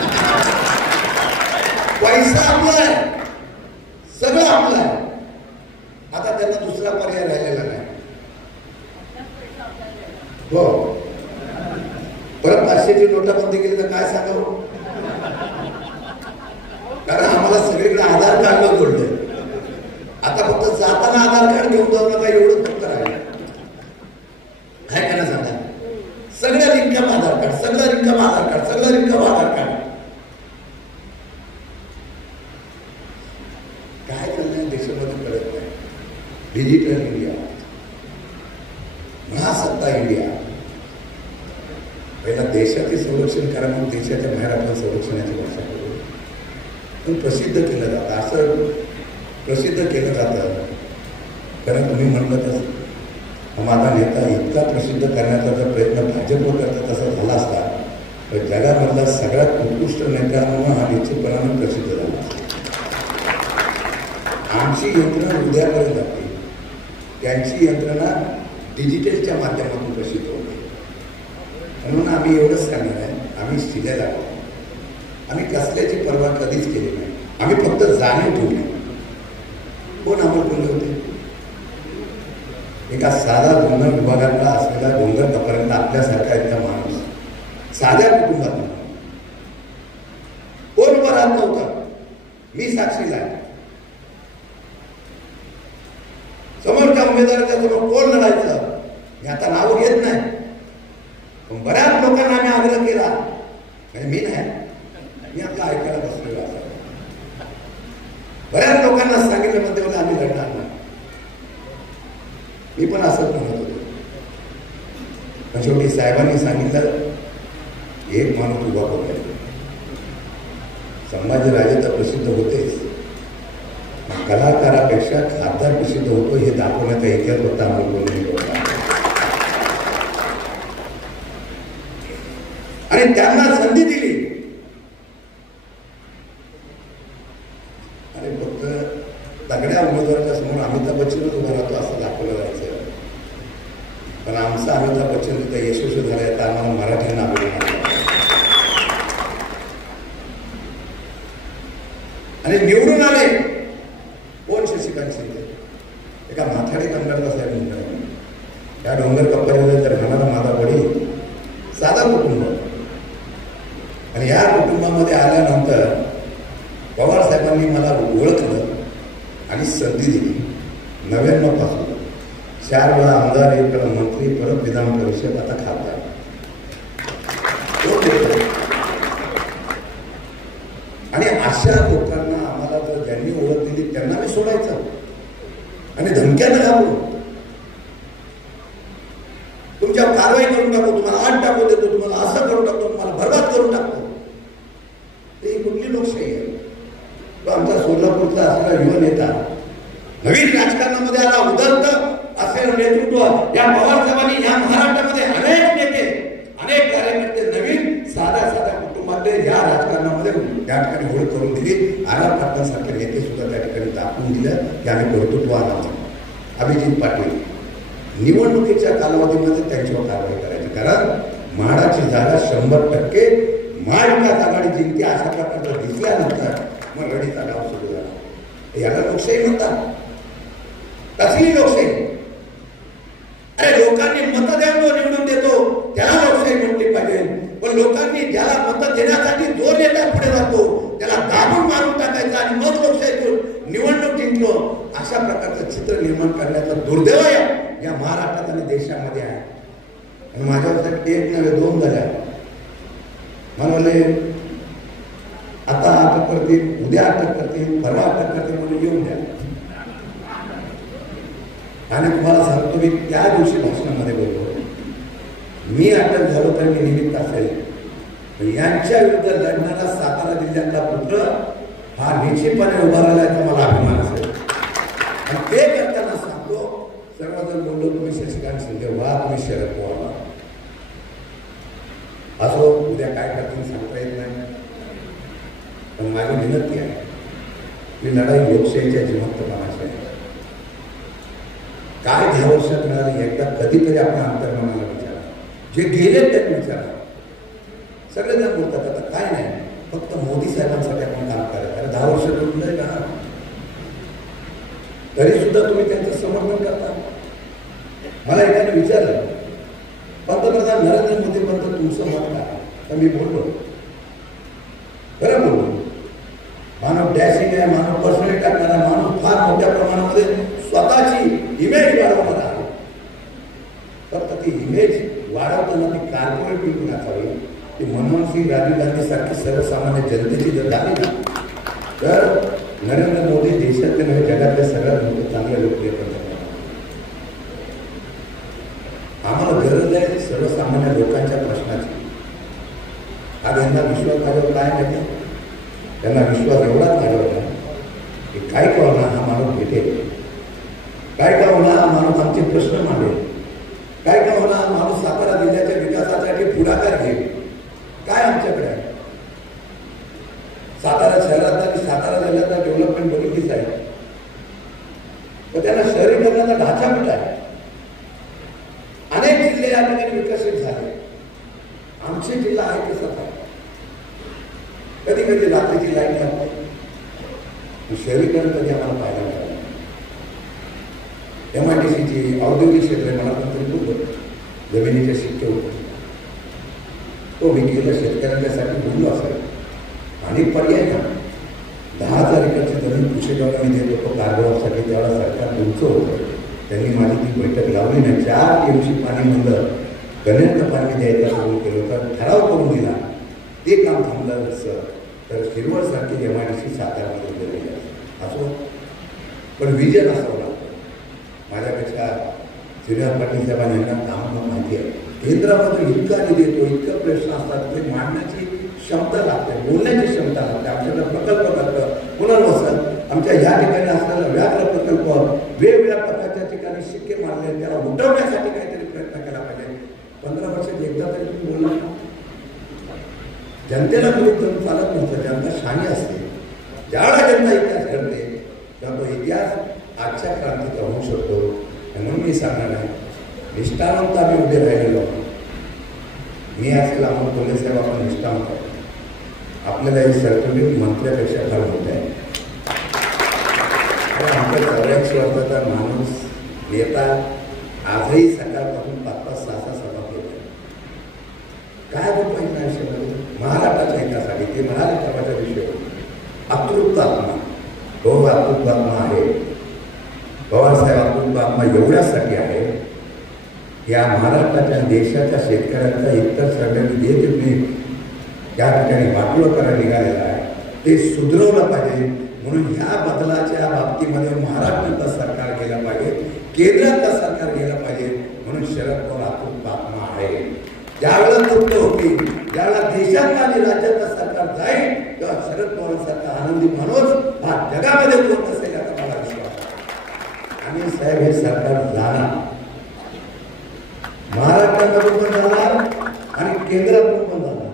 पैसा आपला आहे, सगळं आपलं आहे, आता त्यांना दुसरा पर्याय राहिलेला नाही. हो, परत 500ची नोटाबंदी केली तर काय सांगावं, कारण आम्हाला सगळीकडे आधार कार्ड जोडलंय. आता फक्त जाताना आधार कार्ड घेऊन जाऊ नका एवढं फक्त राहिलं. काय करा सांगा, सगळं रिंकम आधार कार्ड, सगळं रिंकम आधार कार्ड, सगळं रिंकम आधार कार्ड. काय चाललंय देशामध्ये कळत नाही. डिजिटल इंडिया, महासत्ता इंडिया. पहिला देशाचे संरक्षण करा, मग देशाच्या बाहेर आपण संरक्षणाची भाषा करू. पण प्रसिद्ध केलं जातं, असं प्रसिद्ध केलं जातं, कारण तुम्ही म्हटलं तर माझा नेता इतका प्रसिद्ध करण्याचा जर प्रयत्न भाजपवर करता तसा झाला असता तर जगामधला सगळ्यात उत्कृष्ट नेता म्हणून हा निश्चितपणाने प्रसिद्ध झाला. आमची यंत्रणा उद्यापर्यंत जाते, त्यांची यंत्रणा डिजिटलच्या माध्यमातून कशी होते. म्हणून आम्ही एवढंच सांगणार आहे, आम्ही शिकायला आहोत. आम्ही कसल्याची पर्वा कधीच केली नाही. आम्ही फक्त जाणीव ठेवली. कोण आम्हाला बोलले होते? एका साधा डोंगर विभागातला असलेला डोंगर कपाऱ्यांना आपल्यासारखा एकदा माणूस, साध्या कुटुंबातला कोण उभं राहत नव्हतं. मी साक्षीला आहे. समोरच्या उमेदवाराच्या समोर कोण लढायचं मी आता नाव घेत नाही, पण बऱ्याच लोकांना आम्ही आग्रह केला. म्हणजे मी नाही, मी आपला ऐकायला बसलेलो असं बऱ्याच लोकांना सांगितलं, म्हणते मला आम्ही लढणार नाही. मी पण असंच म्हणत होतो. पण शेवटी साहेबांनी सांगितलं एक माणूस उभा होता. संभाजीराजे तर प्रसिद्ध होतेच, कलाकारापेक्षा खासदार प्रसिद्ध होतो हे दाखवण्याचा इतिहास होता अमोल. आणि त्यांना संधी दिली. आणि फक्त तगड्या उमेदवाराच्या समोर अमिताभ बच्चनच उभा राहतो असं दाखवलं जायचं. पण आमचा अमिताभ बच्चन तिथे यशस्वी झालाय तर आम्हाला मराठ्यांना अभिमान. आणि निवडून आले कोण? शशिकांत शिंदे. एका माथाडी दंगलचा साहेब म्हणून त्या डोंगर कप्प्यामध्ये तर राहणारा माझा वडील साधा कुटुंब. आणि या कुटुंबामध्ये आल्यानंतर पवार साहेबांनी मला ओळखलं आणि संधी दिली. 99 पासून 4 वेळा आमदार, 1 वेळा मंत्री, परत विधान परिषद, आता खासदार. आणि अशा लोकांना आम्हाला जर ज्यांनी ओळख दिली त्यांना मी सोडायचं आणि धमक्यानं घालू, तुमच्यावर कारवाई करून टाकू, तुम्हाला आत टाकू देतो, तुम्हाला असं करून टाकतो, तुम्हाला बरबाद करून टाकतो. ही कुठली लोकशाही आहे? तो आमचा सोलापूरचा असलेला युवा नेता नवीन राजकारणामध्ये आला, उदंत असलेलं नेतृत्व या पवार साहेबांनी या महाराष्ट्रामध्ये अनेक नेते, अनेक कार्यकर्ते नवीन साध्या कुटुंबातले या राजकारणामध्ये त्या ठिकाणी ओळख करून दिली. आराम पाटलांसारखे नेते सुद्धा त्या ठिकाणी दाखवून दिलं की आम्ही कर्तृत्व आला. अभिजित पाटील निवडणुकीच्या कालावधीमध्ये त्यांच्यावर कारवाई करायची, कारण म्हाडाची जागा 100% महाविकास आघाडी जिंकते अशा प्रकारचं दिसल्यानंतर मग लढीचा डाव सुरू झाला. याला लोकशाही म्हणतात. कसली लोकशाही? अरे लोकांनी मत द्यावं निवडून देतो त्याला लोकशाही म्हटली पाहिजे. पण लोकांनी ज्याला मत देण्यासाठी जो नेता पुढे जातो त्याला दाबून मारून टाकायचा आणि मग लोकशाही निवडणूक जिंकलो अशा प्रकारचं चित्र निर्माण करण्याचा दुर्दैव या महाराष्ट्रात आणि देशामध्ये आहे. आणि माझ्यावर 1 नव्हे 2 झाल्या. म्हणाले आता अटक करतील, उद्या अटक करतील, परवा अटक करतील, म्हणून येऊन द्या. आणि तुम्हाला सांगतो मी त्या दिवशी भाषणामध्ये बोलतो, मी अटक झालो तर मी निमित्त असेल. यांच्या विरुद्ध लढणारा सातारा जिल्ह्यातला पुत्र हा निश्चितपणे उभा राहिला मला अभिमान असेल. आणि ते करताना सांगतो, सर्वजण बोललो तुम्ही शशिकांत शिंदे व्हा, तुम्ही शरद पवार असो, उद्या काय करतील सांगता येत नाही. पण माझी विनंती आहे, ही लढाई लोकशाहीच्या जिवंतपणाची आहे. काय 10 वर्षात मिळाले एकदा कधीतरी आपण अंतर्मनाला विचारा, जे गेले त्यात विचारा. सगळेजण बोलतात आता काय नाही, फक्त मोदी साहेबांसाठी आपण काम करायचं. अरे 10 वर्ष तुमचं आहे ना, तरी सुद्धा तुम्ही त्यांचं समर्थन करता. मला एकाने विचारलं पंतप्रधान नरेंद्र मोदीबद्दल तुमचं मत काय? तर मी बोललो, बरं बोललो, मानव डॅशिंग आहे, मानव पर्सनॅलिटी टाकणारा, माणूस फार मोठ्या प्रमाणामध्ये स्वतःची इमेज वाढवणारा आहे. फक्त ती इमेज वाढवताना ती कॉर्पोरेट बिलकुल असावी. ती मनमोहन सिंग, राजीव गांधी सारखी सर्वसामान्य जनतेची जर झाली ना तर नरेंद्र मोदी देशातले नव्हे जगातले सगळ्यात मोठे चांगले लोकप्रिय पंतप्रधान. आम्हाला गरज आहे सर्वसामान्य लोकांच्या प्रश्नाची. आज यांना विश्वास माझ्यावर काय माहिती? त्यांना विश्वास एवढाच माझ्यावर की काय का होणार हा माणूस भेटेल, काय का होणार हा माणूस आमचे प्रश्न मांडेल, काय का होणार हा माणूस सातारा जिल्ह्याच्या विकासासाठी पुढाकार घेईल. काय आमच्याकडे आहे? सातारा शहरात आणि सातारा जिल्ह्याचा डेव्हलपमेंट बघितलीच आहे, पण त्यांना शहरीकरणाचा ढाचा कुठे आहे? जिल्हे या ठिकाणी विकसित झाले. आमचे जिल्हा आहे तसंच आहे. कधी कधी रात्रीची लाईट लागते, शहरीकरण कधी आम्हाला पाहायला मिळालं. MIDCची औद्योगिक क्षेत्र मला पण तरी खूप जमिनीचे शिक्के होते. तो विकेला शेतकऱ्यांच्यासाठी बोललो असेल आणि पर्याय ना 10,000 एकरची जमीन कुशेगावला मी देत होतो कारभारासाठी. त्यावेळेला सरकार तुमचं होतं, त्यांनी माझी ती बैठक लावली नाही. 4 TMC पाणी म्हणलं गणेशनं पाणी द्यायचं सुरू केलं होतं, ठराव करून दिला. ते काम थांबलं तर शिरवळसारखी MIDC साताऱ्यामध्ये उभी असो, पण विजन असावं लागतं. माझ्यापेक्षा श्रीराम पाटील साहेबांनी यांना काम माहिती आहे. केंद्रामधून इतका निधी येतो, इतकं प्रश्न असतात, ते मांडण्याची क्षमता लागते, बोलण्याची क्षमता लागते. आमच्याकडे प्रकल्प लागतं, पुनर्वसन, आमच्या या ठिकाणी असलेला व्याघ्र प्रकल्प, वेगवेगळ्या प्रकारच्या ठिकाणी शिक्के मारले, त्याला उठवण्यासाठी काहीतरी प्रयत्न केला पाहिजे. 15 वर्षात एकदा तरी तुम्ही बोलला ना. जनतेला विरोध करून चालत नसतं, जनता शाणी असते. ज्यावेळेला जनता इतिहास घडते तेव्हा तो इतिहास आजच्या क्रांतीचा होऊ शकतो. म्हणून मी सांगणार आहे, निष्ठावंत आम्ही उभे राहिलेलो. मी असेल अमोल कोल्हे साहेब, आपण निष्ठावंत आहे. आपल्याला हे सर्टिफिकेट मंत्र्यापेक्षा फार मोठं आहे. आमच्या 84 वर्षाचा माणूस नेता आजही सकाळपासून 5-5, 6-6 सभा केल्या. काय पाहिजे आयुष्यामध्ये महाराष्ट्राच्या हितासाठी? ते म्हणाले तेव्हाच्या विषय अतृप्त आत्मा. तो अतृप्त आत्मा आहे. पवारसाहेब अतृप्त आत्मा एवढ्यासाठी आहे, या महाराष्ट्राच्या देशाच्या शेतकऱ्यांचा इतर सगळ्यांनी जे तुम्ही त्या ठिकाणी वाटोळं करायला निघालेलं आहे ते सुधरवलं पाहिजे. म्हणून ह्या बदलाच्या बाबतीमध्ये महाराष्ट्राचं सरकार गेलं पाहिजे, केंद्राचं सरकार गेलं पाहिजे. म्हणून शरद पवार अतृप्त आत्मा आहे. ज्यावेळेला तृप्त होती, ज्यावेळेला देशात आणि राज्याचं सरकार जाईल तेव्हा शरद पवार सरकार आनंदी माणूस हा जगामध्ये कोण नसेल याचा मला विश्वास. आणि साहेब हे सरकार जाणार, महाराष्ट्रातून पण जाणार आणि केंद्रातून पण जाणार.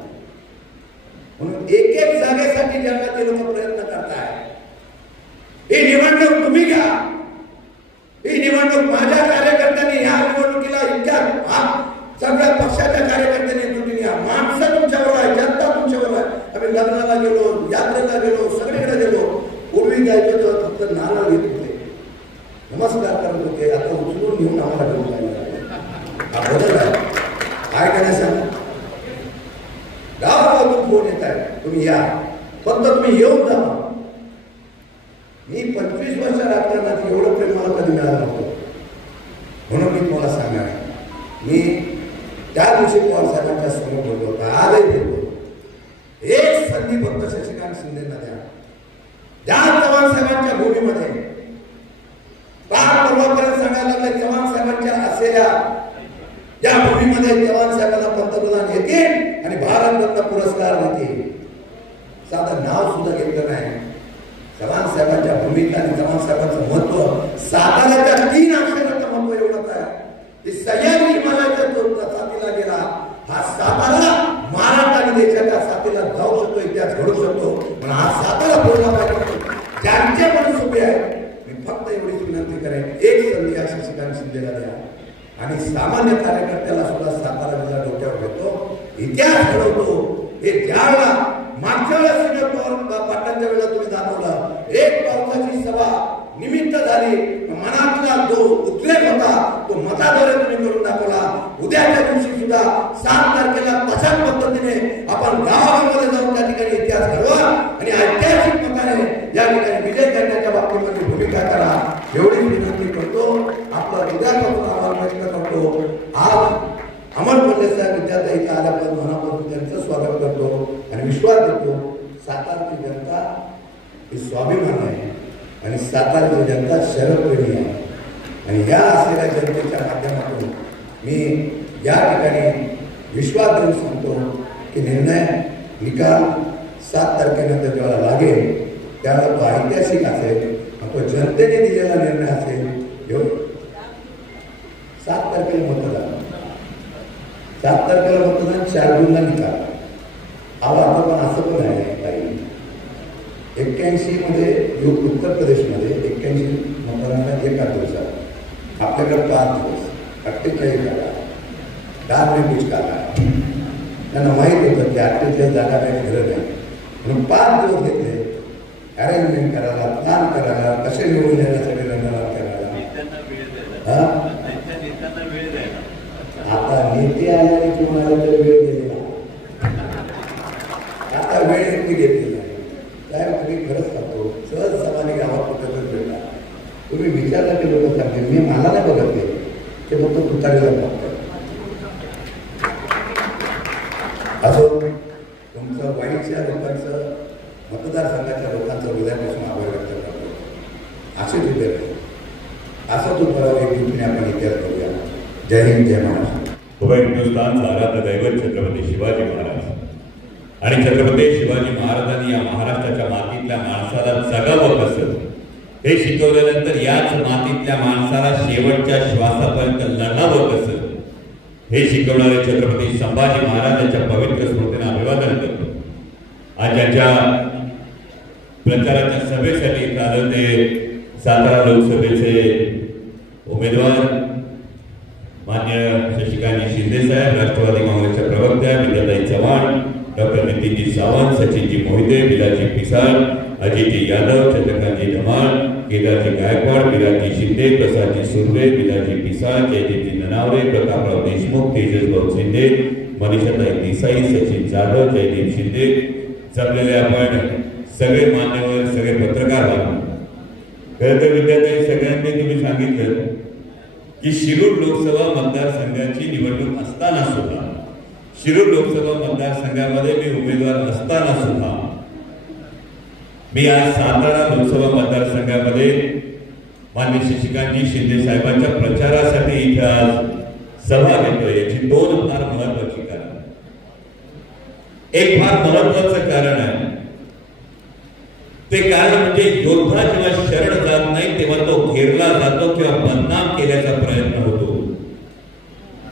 म्हणून एक जागेसाठी ज्यांना ते लोक प्रयत्न करताय, ही निवडणूक तुम्ही घ्या. ही निवडणूक माझ्या कार्यकर्त्यांनी या निवडणुकीला इतक्या सगळ्या पक्षाच्या कार्यकर्त्यांनी तुम्ही घ्या. माणसं तुमच्याबरोबर आहे, जनता तुमच्याबरोबर आहे. आम्ही लग्नाला गेलो, यात्रेला गेलो, सगळीकडे गेलो. पूर्वी जायचो तेव्हा फक्त नारळ घेत होते, नमस्कार करत होते. आता उचलून घेऊन आम्हाला घेऊन जायला हा बदल आहे. काय करायचं सांगा? गावागावातून फोन येत आहे, तुम्ही या, फक्त तुम्ही येऊन जा. मी 25 वर्ष राजकारणात एवढं प्रेम मला कधी मिळालं नव्हतं. म्हणून मी तुम्हाला सांगणार आहे, मी त्या दिवशी पवार साहेबांच्या समोर बोललो होता, आजही बोलतो. एक संधी फक्त शशिकांत शिंदेना द्या. ज्या चव्हाण साहेबांच्या भूमीमध्ये पार पर्वापर्यंत सांगायला लागले, चव्हाण साहेबांच्या असलेल्या या भूमीमध्ये चव्हाण साहेबांना पंतप्रधान येतील आणि भारतरत्न पुरस्कार देतील. साधं नाव सुद्धा घेतलं नाही. चव्हाण साहेबांच्या भूमिका आणि चव्हाण साहेबांचं महत्व साताऱ्याच्या 3 अक्षराचं महत्व एवढंच आहे. सह्याद्री हिमालयाच्या साथीला गेला हा सातारा महाराष्ट्र आणि देशाच्या साथीला जाऊ शकतो, इतिहास घडू शकतो. पण हा सातारा बोलला पाहिजे. ज्यांचे माणूस उभे आहेत, मी फक्त एवढीच विनंती करेन, एक संधी या शशिकांत शिंदेला द्या आणि सामान्य कार्यकर्त्याला सुद्धा सातारा जिल्हा डोक्यावर घेतो, इतिहास घडवतो. हे ज्यावेळेला मागच्या वेळेला पाटलांच्या वेळेला तुम्ही दाखवलं, एक पावसाची सभा निमित्त झाली, मनातला जो उद्रेक होता तो मताद्वारे तुम्ही करून दाखवला. उद्याच्या दिवशी सुद्धा 7 तारखेला तशाच पद्धतीने आपण गावागावामध्ये जाऊन त्या ठिकाणी इतिहास घडवा आणि ऐतिहासिक मताने या ठिकाणी विजय करण्याच्या बाबतीमध्ये भूमिका करा, एवढी विनंती करतो. आपलं उद्यापासून आभार व्यक्त करतो. आज अमोल कोल्हे साहेब विद्यार्थी इथं आल्यापासून मनापासून त्यांचं स्वागत करतो आणि विश्वास देतो, सातारची जनता ही स्वाभिमान आहे आणि सातारची जनता शरदप्रेमी आहे. आणि या असलेल्या जनतेच्या माध्यमातून मी या ठिकाणी विश्वास देऊन सांगतो की निर्णय निकाल 7 तारखेनंतर जेव्हा लागेल त्यावेळेला तो ऐतिहासिक असेल, तो जनतेने दिलेला निर्णय असेल. 7 तारखेला मतदान, 7 तारखेला मतदान, 4 जूनला निकाल. आता पण असं पण आहे काही 81 मध्ये उत्तर प्रदेशमध्ये 81 मतदानाला 1 दिवसात, आपल्याकडे 5 दिवस, 48 जागा. डाल में कुछ काला त्यांना माहीत होतं की आठवीच्या जागा काही खरं नाही म्हणून 5 दिवस घेतले अरेंजमेंट करायला, प्लॅन करायला, कसे निवडून येण्यासाठी रंगणार करायला. आता नेते आल्याने किंवा आल्या तर वेळ गेलेला, आता वेळ नेमकी घेतलेला आहे. काय तुम्ही खरंच सांगतो, सहज समाने गावात कुठं भेटला तुम्ही विचारला की लोक सांगतील मी मला नाही बघत नाही ते फक्त तुतारीला बघतात. असो तुमचं वाईटच्या लोकांचं मतदारसंघाच्या लोकांचं हृदयापासून आभार व्यक्त करतो. असेच उभे राहील, असंच उभं राहून एक दिवशी आपण इतिहास करूया. जय हिंद, जय महाराष्ट्र. उभय हिंदुस्थानचं आराध्य दैवत छत्रपती शिवाजी महाराज आणि छत्रपती शिवाजी महाराजांनी या महाराष्ट्राच्या मातीतल्या माणसाला जगावं कसं हे शिकवल्यानंतर याच मातीतल्या माणसाला शेवटच्या श्वासापर्यंत लढावं कसं हे शिकवणारे छत्रपती संभाजी महाराजांच्या पवित्र स्मृतींना अभिवादन करतो. आज ज्यांच्या प्रचाराच्या सभेसाठी इथं आलं ते सातारा लोकसभेचे उमेदवार मान्य शशिकांत शिंदे साहेब, राष्ट्रवादी काँग्रेसच्या प्रवक्त्या विद्याताई चव्हाण, डॉक्टर नितीनजी सावंत, सचिनजी मोहिते, बिलाजी पिसाळ, अजितजी यादव, चंद्रकांतजी धमाळ, केदारजी गायकवाड, विराजजी शिंदे, प्रसादजी सुर्वे, बिलाजी पिसाळ, जयदीपजी ननावरे, प्रतापराव देशमुख, तेजसभाऊ शिंदे, मनीषाताई देसाई, सचिन जाधव, जयदीप शिंदे, जमलेले आपण सगळे मान्यवर, सगळे पत्रकार आहात. खरं तर विद्यार्थी सगळ्यांनी तुम्ही सांगितलं की शिरूर लोकसभा मतदारसंघाची निवडणूक असताना सुद्धा, शिरूर लोकसभा मतदारसंघामध्ये मी उमेदवार असताना सुद्धा मी आज सातारा लोकसभा मतदारसंघामध्ये मान्य शशिकांतजी शिंदे साहेबांच्या प्रचारासाठी इथे आज सभा घेतोय. याची 2 फार महत्वाची कारण. एक फार महत्वाचं कारण आहे, ते कारण म्हणजे योद्धा जेव्हा शरण जात नाही तेव्हा तो घेरला जातो किंवा बदनाम केल्याचा प्रयत्न होतो.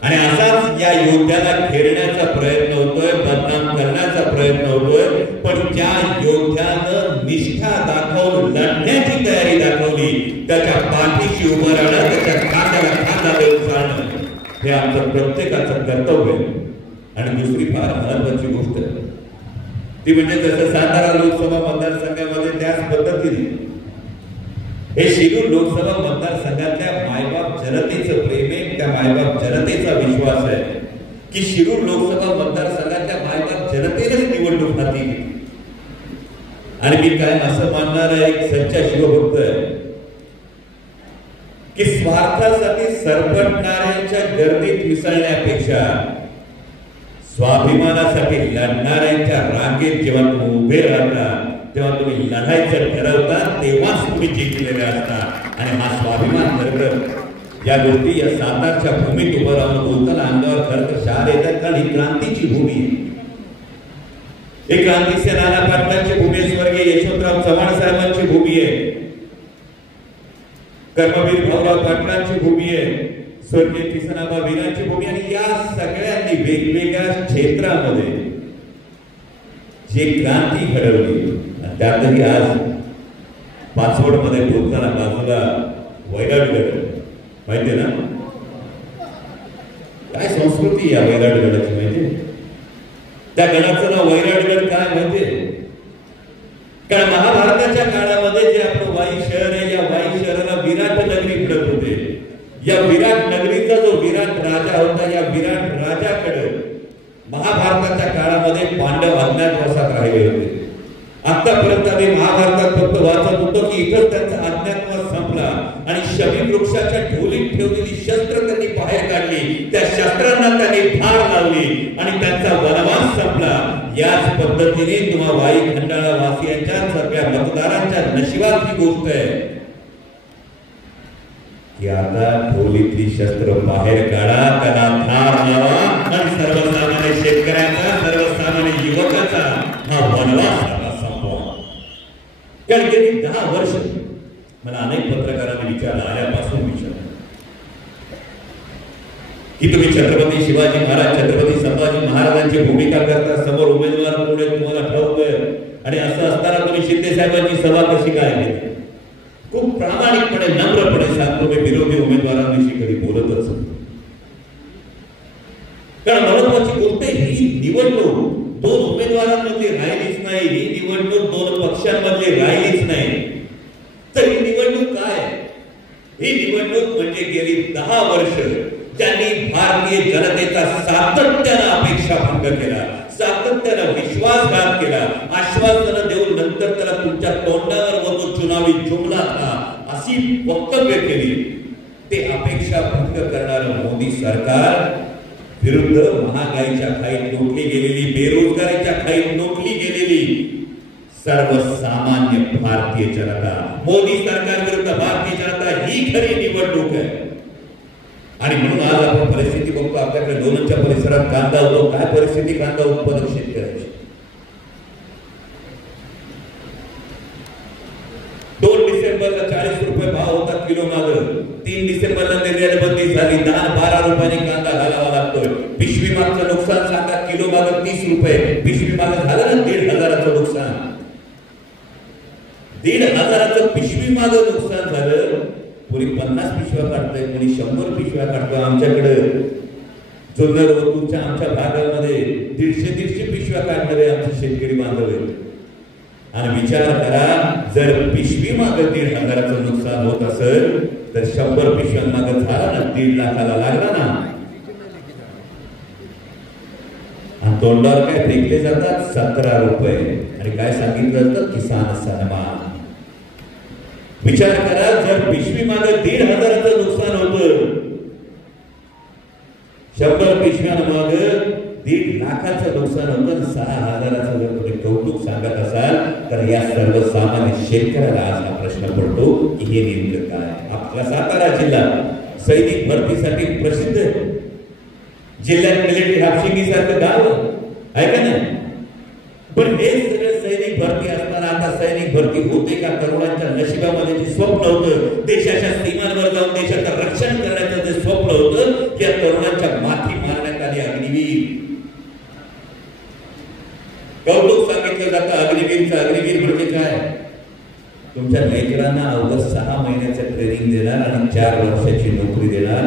आणि असाच या योद्ध्याला घेरण्याचा प्रयत्न होतोय, बदनाम करण्याचा प्रयत्न होतोय. पण ज्या योद्ध्यानं निष्ठा दाखवून लढण्याची तयारी दाखवली त्याच्या पाठीशी उभं राहणं, त्याच्या खांद्याला खांदा देऊन चालणं हे आमचं प्रत्येकाचं कर्तव्य आहे. आणि दुसरी फार महत्वाची गोष्ट ती म्हणजे जसं सातारा लोकसभा मतदारसंघामध्ये त्याच पद्धतीने हे शिरूर लोकसभा मतदारसंघातल्या मायबाप जनतेचं प्रेम आहे, त्या मायबाप जनतेचा विश्वास आहे की शिरूर लोकसभा मतदारसंघातल्या मायबाप जनतेनेच निवडणूक हाती घेतली. आणि मी काय असं मानणारा एक सच्चा शिवभक्त आहे की स्वार्थासाठी सरपटणाऱ्यांच्या गर्दीत मिसळण्यापेक्षा स्वाभिमानासाठी लढणाऱ्यांच्या रांगेत जेव्हा तुम्ही उभे राहता, जेव्हा तुम्ही लढायचं ठरवता, तेव्हाच तुम्ही जिंकलेले असता. आणि हा स्वाभिमान खरं या गोष्टी या सातारच्या भूमीत उभं राहून बोलताना अंगावर खरं तर शाल येतात, कारण ही क्रांतीची भूमी आहे. ही क्रांती नाना पाटलांची भूमी आहे, स्वर्गीय यशवंतराव चव्हाण साहेबांची भूमी आहे, कर्मवीर भाऊराव पाटलांची भूमी आहे, स्वर्गीय किसनाबा वीरांची भूमी. आणि या सगळ्यांनी वेगवेगळ्या क्षेत्रामध्ये जे क्रांती घडवली, त्यातही आज पाचवड मध्ये बोलताना बाजूला वैराटगड माहितीये ना, काय संस्कृती या वैराटगडाची माहितीये? त्या गडाचं नाव वैराटगड काय माहितीये? कारण महाभारताच्या काळामध्ये जे आपलं वाई शहर आहे, या वाई शहराला विराट नगरी म्हणत होते. या विराट नगरीचा जो विराट राजा होता, या विराट राजाकडे महाभारताच्या काळामध्ये पांडव अज्ञातवासात राहिले होते. आतापर्यंत आम्ही महाभारतात फक्त वाचत होतो की इथं त्यांचा अज्ञातवास संपला आणि शमी वृक्षाच्या ढोलीत ठेवलेली शस्त्र त्यांनी बाहेर काढली, त्या शस्त्रांना त्यांनी ठार लावली आणि त्यांचा वनवास संपला. याच पद्धतीने तुम्हा वाई खंडाळा वासियांच्या सगळ्या मतदारांच्या नशिबात ही गोष्ट आहे की आता ढोलीतली शस्त्र बाहेर काढा, त्याला ठार लावा आणि सर्वसामान्य शेतकऱ्यांचा, सर्वसामान्य युवकाचा हा वनवास संपवा. कारण गेली 10 वर्ष मला अनेक पत्रकारांनी विचारलं, आल्यापासून विचारलं की तुम्ही छत्रपती शिवाजी महाराज, छत्रपती संभाजी महाराजांची भूमिका करता, समोर उमेदवार पुढे तुम्हाला ठरवतोय आणि असं असताना तुम्ही शिंदे साहेबांची सभा कशी काय घेतली? खूप प्रामाणिकपणे नम्रपणे सांगतो, मी विरोधी उमेदवारांविषयी कधी बोलतच कारण महत्वाची गोष्ट ही निवडणूक दोन उमेदवारांमधली राहिलीच नाही, ही निवडणूक दोन पक्षांमधली राहिलीच नाही. तर ही निवडणूक काय? ही निवडणूक म्हणजे गेली 10 वर्ष ज्यांनी भारतीय जनतेचा सातत्यानं अपेक्षा भंग केला, सातत्यानं विश्वासघात केला, आश्वासनं देऊन नंतर त्याला तुमच्या तोंडावर व तो चुनावी जुमला था अशी वक्तव्य केली, ते अपेक्षा भंग करणारं मोदी सरकार विरुद्ध महागाईच्या खाईत लोटली गेलेली, बेरोजगारीच्या खाईत लोटली गेलेली सर्वसामान्य भारतीय जनता, मोदी सरकार विरुद्ध भारतीय जनता ही खरी निवडणूक आहे. आणि म्हणून आज आपण परिस्थिती बघतो, आपल्याकडे लोणंदच्या परिसरात कांदा होतो. काय परिस्थिती कांदा उत्पादक शेतकऱ्याची? 2 डिसेंबरला 40 रुपये भाव होता किलो मागं. 3 डिसेंबरला निर्यात बंदी झाली, 10-12 रुपयांनी कांदा घालावा लागतोय. पिशवी मागचं नुकसान सांगा, किलो मागं 30 रुपये पिशवी मागं झालं ना 1,500चं नुकसान. 1,500चं पिशवी मागं नुकसान झालं. कोणी 50 पिशव्या काढतोय, कोणी 100 पिशव्या काढतोय. आमच्याकडे जुन्नर वतूरच्या आमच्या भागामध्ये 150 पिशव्या काढणारे आमचे शेतकरी बांधव आहेत. आणि विचार करा, जर पिशवी मागं 1,500चं नुकसान होत असेल तर 100 पिशव्यांमागं झाला ना 1.5 लाखाला लागला ना. आणि तोंडावर काय फेकले जातात? 17 रुपये. आणि काय सांगितलं जातं? किसान सन्मान. विचार करा, जर पिशवी मागे 1,500चं नुकसान होतं, 100 पिशव्यांमागे 1.5 लाखाचं नुकसान होतं, 6,000चं जर तुम्ही कौतुक सांगत असाल तर या सर्वसामान्य शेतकऱ्याला आज हा प्रश्न पडतो की हे नेमकं काय? आपला सातारा जिल्हा सैनिक भरतीसाठी प्रसिद्ध आहे. जिल्ह्यात मिलिटरी हापशिंगी सारखं गाव आहे का नाही? पण हे सगळं सैनिक भरती असताना आता सैनिक भरती होते का? तरुणांच्या नशिबामध्ये जे स्वप्न होतं, देशाच्या सीमांवर जाऊन देशाचं रक्षण करण्याचं जे स्वप्न होतं, या तरुणांच्या माथी मारण्यात आली अग्निवीर. कौतुक सांगितलं जातं अग्निवीरचं. अग्निवीर म्हणजे काय? तुमच्या लेकरांना अवघं 6 महिन्याचं ट्रेनिंग देणार आणि 4 वर्षाची नोकरी देणार.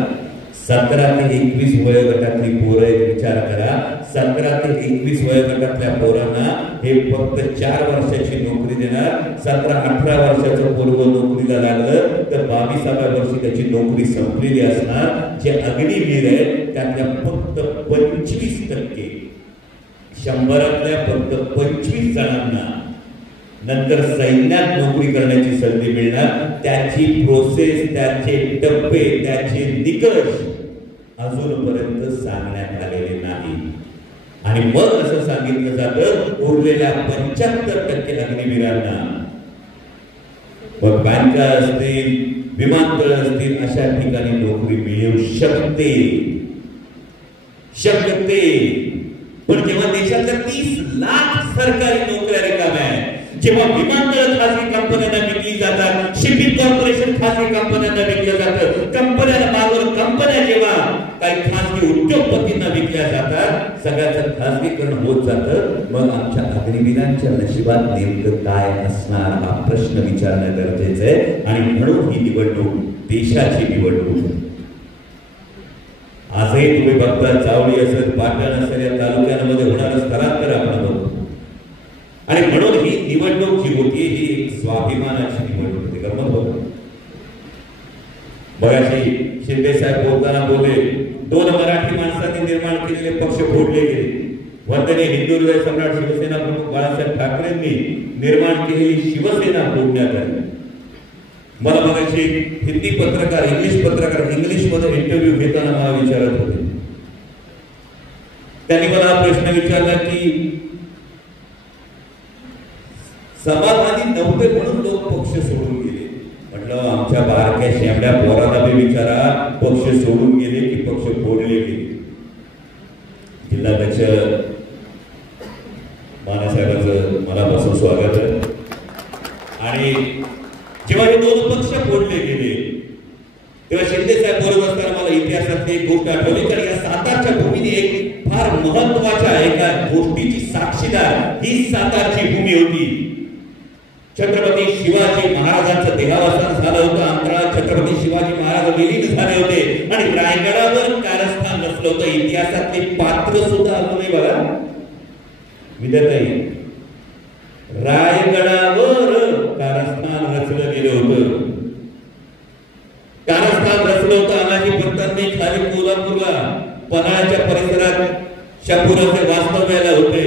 17 ते 21 वयोगटातली पोरं आहेत. विचार करा, 17 ते 21 वयोगटातल्या पोरांना हे फक्त 4 वर्षाची नोकरी देणार. 17-18 वर्षाचं पोरगं नोकरीला लागलं तर 22व्या वर्षी त्याची नोकरी संपलेली असणार. जे अग्निवीर आहेत त्यातल्या फक्त 25%, 100तल्या फक्त 25 जणांना नंतर सैन्यात नोकरी करण्याची संधी मिळणार. त्याची प्रोसेस, त्याचे टप्पे, त्याचे निकष अजूनपर्यंत सांगण्यात आलेले नाही. आणि मग असं सांगितलं जातं उरलेल्या 75% अग्निवीरांना बँका असतील, विमानतळ असतील, अशा ठिकाणी नोकरी मिळू शकते. पण जेव्हा देशातल्या 30 लाख सरकारी नोकऱ्या रिकाम्या आहेत, जेव्हा विमानतळ खासगी कंपन्यांना विकली जातात, शिपिंग कॉर्पोरेशन खासगी कंपन्यांना विकलं जातं, कंपन्यांना मागून कंपन्या जेव्हा काही खासगी उद्योगपतींना विकल्या जातात, सगळ्याचं खासगीकरण होत जातं, मग आमच्या अग्निवीरांच्या नशिबात नेमकं काय असणार हा प्रश्न विचारणं गरजेचं आहे. आणि म्हणून ही निवडणूक देशाची निवडणूक. आजही तुम्ही बघता, चावडी असेल, पाटण असेल, या तालुक्यांमध्ये होणारं स्थलांतर आपण बघतो. आणि म्हणून ही निवडणूक जी होती ही एक स्वाभिमानाची निवडणूक होती. गमत बघा, मगाशी शिंदे साहेब बोलताना बोलले 2 मराठी माणसांनी निर्माण केलेले पक्ष फोडले गेले. वंदनीय हिंदू हृदय सम्राट शिवसेना प्रमुख बाळासाहेब ठाकरेंनी निर्माण केलेली शिवसेना फोडण्यात आली. मला मगाशी हिंदी पत्रकार, इंग्लिश मध्ये इंटरव्ह्यू घेताना मला विचारत होते. त्यांनी मला प्रश्न विचारला की समाधानी नव्हते म्हणून लोक पक्ष सोडून गेले. म्हटलं आमच्या बारक्या शेंबड्या पोराला बी विचारा, पक्ष सोडून गेले की पक्ष फोडले गेले. जिल्हाध्यक्ष मानेसाहेबांचं मनापासून स्वागत आहे. आणि जेव्हा हे 2 पक्ष फोडले गेले तेव्हा शिंदे साहेब बोलत असताना मला इतिहासातली एक गोष्ट आठवली. कारण या सातारच्या भूमीने एक फार महत्वाच्या एका गोष्टीची साक्षीदार ही सातारची भूमी होती. छत्रपती शिवाजी महाराजांचं देहावसान झालं होतं. अंतराळात छत्रपती शिवाजी महाराज विलीन झाले होते आणि रायगडावर कारस्थान नसलं होतं. इतिहासातली विद्याताई, रायगडावर कारस्थान रचलं गेलं होतं. कारस्थान रचलं होतं अनाजी पंतांनी खाली कोल्हापूरला पन्हाळ्याच्या परिसरात शापूरचे वास्तव्याला होते.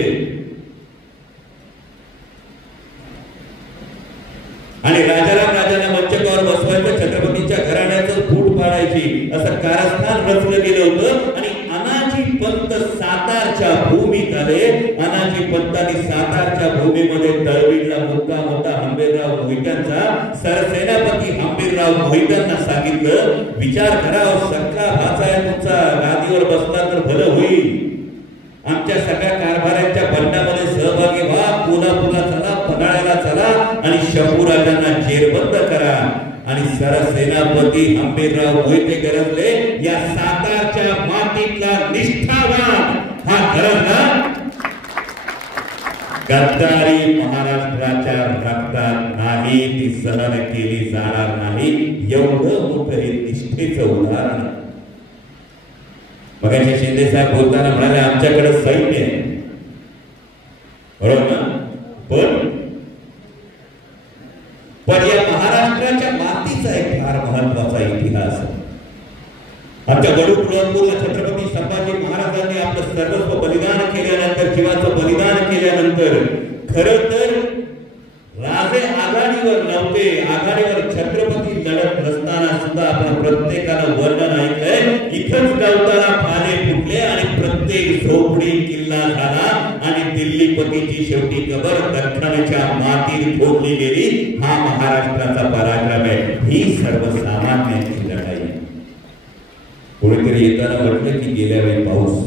आणि राजाराम राजांना मंचकावर बसवायचं, छत्रपतीच्या घराण्याचं फूट पाडायची असं कारस्थान रचलं गेलं होतं. आणि अनाजी पंत सातारच्या भूमीत आले. अनाजी पंतांनी सातारच्या भूमीमध्ये तळवीडला मुक्काम होता हंबीरराव मोहित्यांचा. सरसेनापती हंबीरराव मोहित्यांना सांगितलं, विचार करा, सख्खा भाचा आहे तुमचा, गादीवर बसला तर भलं होईल. आमच्या सगळ्या कारभाराच्या बंडामध्ये सहभागी व्हा, कोल्हापूरला चला, पन्हाळ्याला चला आणि शंभूराजांना जेरबंद करा. आणि सरसेनापती हंबीरराव मोहिते गरजले. या सातारच्या मातीतला निष्ठावान हा गरजला. गद्दारी महाराष्ट्राच्या रक्तात नाही, ती सहन केली जाणार नाही. एवढं मोठं हे निष्ठेचं उदाहरण. मगाशी शिंदे साहेब बोलताना म्हणाले आमच्याकडे सैन्य आहे, बरोबर ना? पण या महाराष्ट्राच्या मातीचा एक फार महत्वाचा इतिहास आहे. आमच्या गडूळपूरला छत्रपती संभाजी महाराजांनी आपलं सर्वस्व बलिदान केल्यानंतर, जीवाचं बलिदान केल्यानंतर खरं तर राजे आघाडीवर नव्हते. आघाडीवर छत्रपती लढत नसताना सुद्धा आपण प्रत्येकानं वर्णन ऐकलंय. इथंच गवताला पाने फुटले आणि प्रत्येक झोपडी किल्ला झाला आणि दिल्लीपतीची शेवटी कबर दख्खनच्या मातीत ठोकली गेली. हा महाराष्ट्राचा पराक्रम आहे. ही सर्वसामान्यांची लढाई. कोणीतरी येताना म्हटलं की गेल्या वेळी पाऊस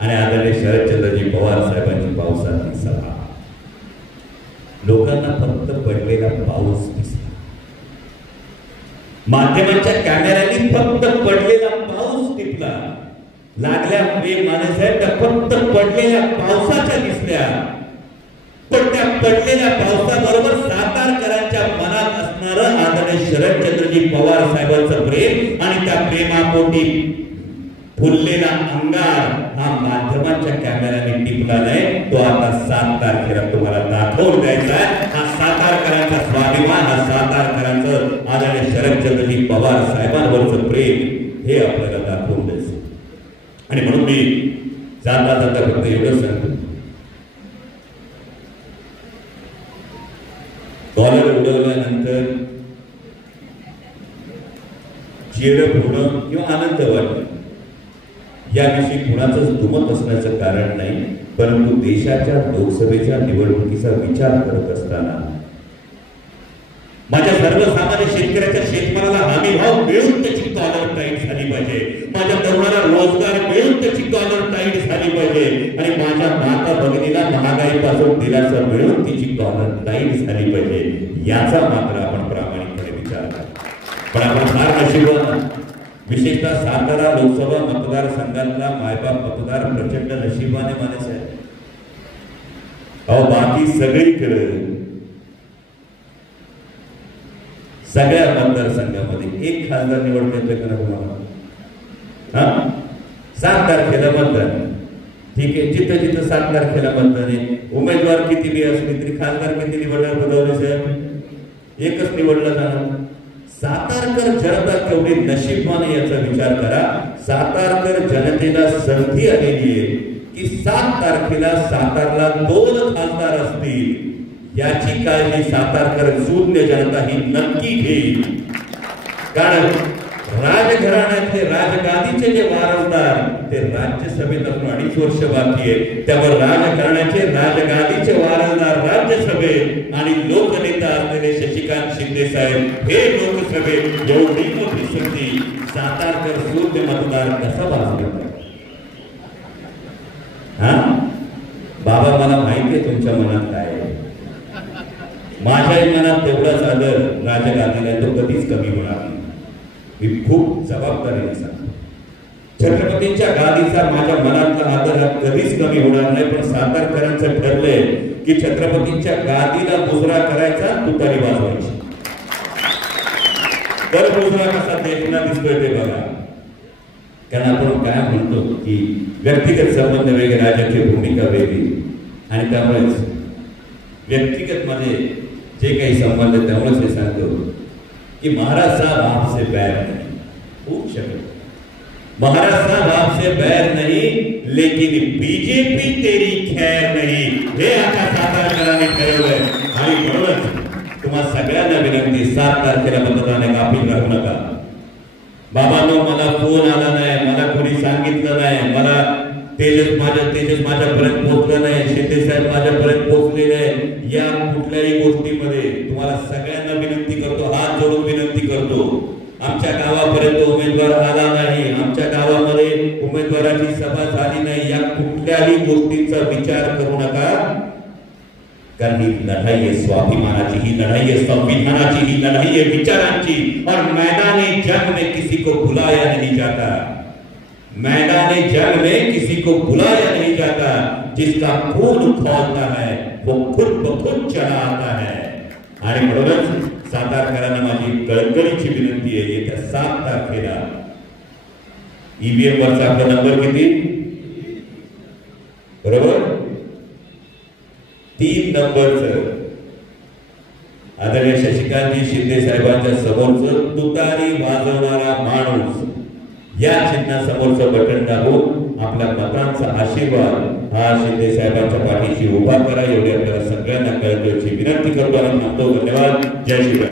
आणि आदरणीय शरदचंद्रजी पवार साहेबांची पावसाची सभा. लोकांना फक्त पडलेला पाऊस दिसला. माध्यमांच्या कॅमेऱ्यांनी फक्त पडलेला पाऊस टिपला. लागल्या माणसाहेब फक्त पडलेल्या पावसाच्या दिसल्या. पण त्या पडलेल्या पावसाबरोबर सातारकरांच्या मनात असणारं आदरणीय शरदचंद्रजी पवार साहेबांचं प्रेम आणि त्या प्रेमापोटी फुललेला अंगार हा माध्यमांच्या कॅमेऱ्याने टिपला नाही. तो आता 7 तारखेला तुम्हाला दाखवून द्यायचा आहे. हा सातारकरांचा स्वाभिमान, हा सातारकरांचं आदरणीय शरदचंद्रजी पवार साहेबांवरचं प्रेम हे आपल्याला दाखवून द्यायचं. आणि म्हणून मी जाता जाता फक्त एवढं सांगतो, डॉलर उडवल्यानंतर चेहरे होणं किंवा आनंद वाटणं याविषयी कुणाचंच दुमत असण्याचं कारण नाही. परंतु देशाच्या लोकसभेच्या निवडणुकीचा विचार करत असताना माझ्या सर्वसामान्य शेतकऱ्याच्या शेतमालाला हमी भाव मिळून त्याची डॉलर टाईट झाली पाहिजे. माझ्या तरुणाला रोजगार मिळून त्याची डॉलर टाईट झाली पाहिजे. आणि माझ्या माता भगिनीला महागाईपासून दिलासा मिळून तिची डॉलर टाईट झाली पाहिजे. याचा मात्र आपण प्रामाणिकपणे विचार करा. पण आपण फार नशिबवान, विशेषतः सातारा लोकसभा मतदारसंघातला मायबाप मतदार प्रचंड नशिबाने माणूस आहे. अहो बाकी सगळीकडे सगळ्या मतदारसंघामध्ये एक खासदार निवडून येतोय का तुम्हाला? 7 तारखेला मतदान, ठीक आहे. जिथं जिथं 7 तारखेला मतदान आहे, उमेदवार किती बी असले तरी खासदार किती निवडणार बदलले साहेब? एकच निवडला जाणार. सातारकर जनता केवढी नशीबवान याचा विचार करा. सातारकर जनतेला संधी आलेली आहे की 7 तारखेला सातारला 2 खासदार असतील. याची काळजी सातारकर शून्य जनता ही नक्की घेईल. कारण राजघराण्यातले राजगादीचे जे वारसदार ते राज्यसभेत असून 2.5 वर्ष बाकी आहे. त्यावर राजकारणाचे राजगादीचे वारसदार राज्यसभेत आणि लोकनेता असलेले शशिकांत शिंदे साहेब हे लोकसभेत एवढी मोठी संधी सातारकर शून्य मतदार कसा भाजवतात? बाबा मला माहिती आहे तुमच्या मनात काय आहे. माझ्याही मनात तेवढाच आदर राजगादीला तो कधीच कमी होणार नाही. मी खूप जबाबदारीने सांगतो, छत्रपतींच्या गादीचा माझ्या मनातला आदर हा कधीच कमी होणार नाही. पण सातारकरांचं ठरलंय की छत्रपतींच्या गादीला मुजरा करायचा, तुतारी वाजवायची. तर मुजरा कसा देखना दिसतोय ते बघा. कारण आपण काय म्हणतो की व्यक्तिगत संबंध वेगळे, राजकीय भूमिका वेगळी. आणि त्यामुळेच व्यक्तिगत माझे जे काही संबंध आहे त्यामुळेच हे सांगतो की महाराज साहब आपसे बैर नहीं, खूप शब्द महाराज साहब आपसे बैर नहीं लेकिन बीजेपी तेरी खैर नहीं, हे आता सातारकरांनी ठरवलंय. आणि म्हणूनच तुम्हा सगळ्यांना विनंती, 7 तारखेला मतदान गाफील राहू नका. बाबांनो, मला फोन आला नाही, मला कोणी सांगितलं नाही, मला तेजस माझ्यापर्यंत पोहोचलं नाही, शिंदे साहेब माझ्यापर्यंत पोहोचले नाही. या कुठल्याही गोष्टीमध्ये तुम्हाला सगळ्यांना विनंती करतो, हात जोडून विनंती करतो, आमच्या गावापर्यंत उमेदवार आला नाही, आमच्या गावामध्ये उमेदवाराची सभा झाली नाही, या कुठल्याही गोष्टीचा विचार करू नका. कारण ही लढाई आहे स्वाभिमानाची, ही लढाई आहे संविधानाची, ही लढाई आहे विचारांची. और मैदानी जंग में किसी को बुलाया नहीं जाता, मैदानी जंग में किसी को बुलाया नहीं जाता. जिसका खून खौलता है वो खुद ब खुद चला आता है. आणि म्हणूनच सातारकरांना माझी कळकळीची विनंती आहे, येत्या 7 तारखेला ईव्हीएम वरचा आपला नंबर किती, बरोबर 3 नंबरचं आदरणीय शशिकांतजी शिंदे साहेबांच्या समोरचं तुतारी वाजवणारा माणूस या चिन्हासमोरचं बटन दाबून आपल्या मतांचा आशीर्वाद हा शिंदे साहेबांच्या पाठीशी उभा करा. एवढी आपल्याला सगळ्यांना कळकळीची विनंती करतो आणि थांबतो. धन्यवाद. जय श्रीराम.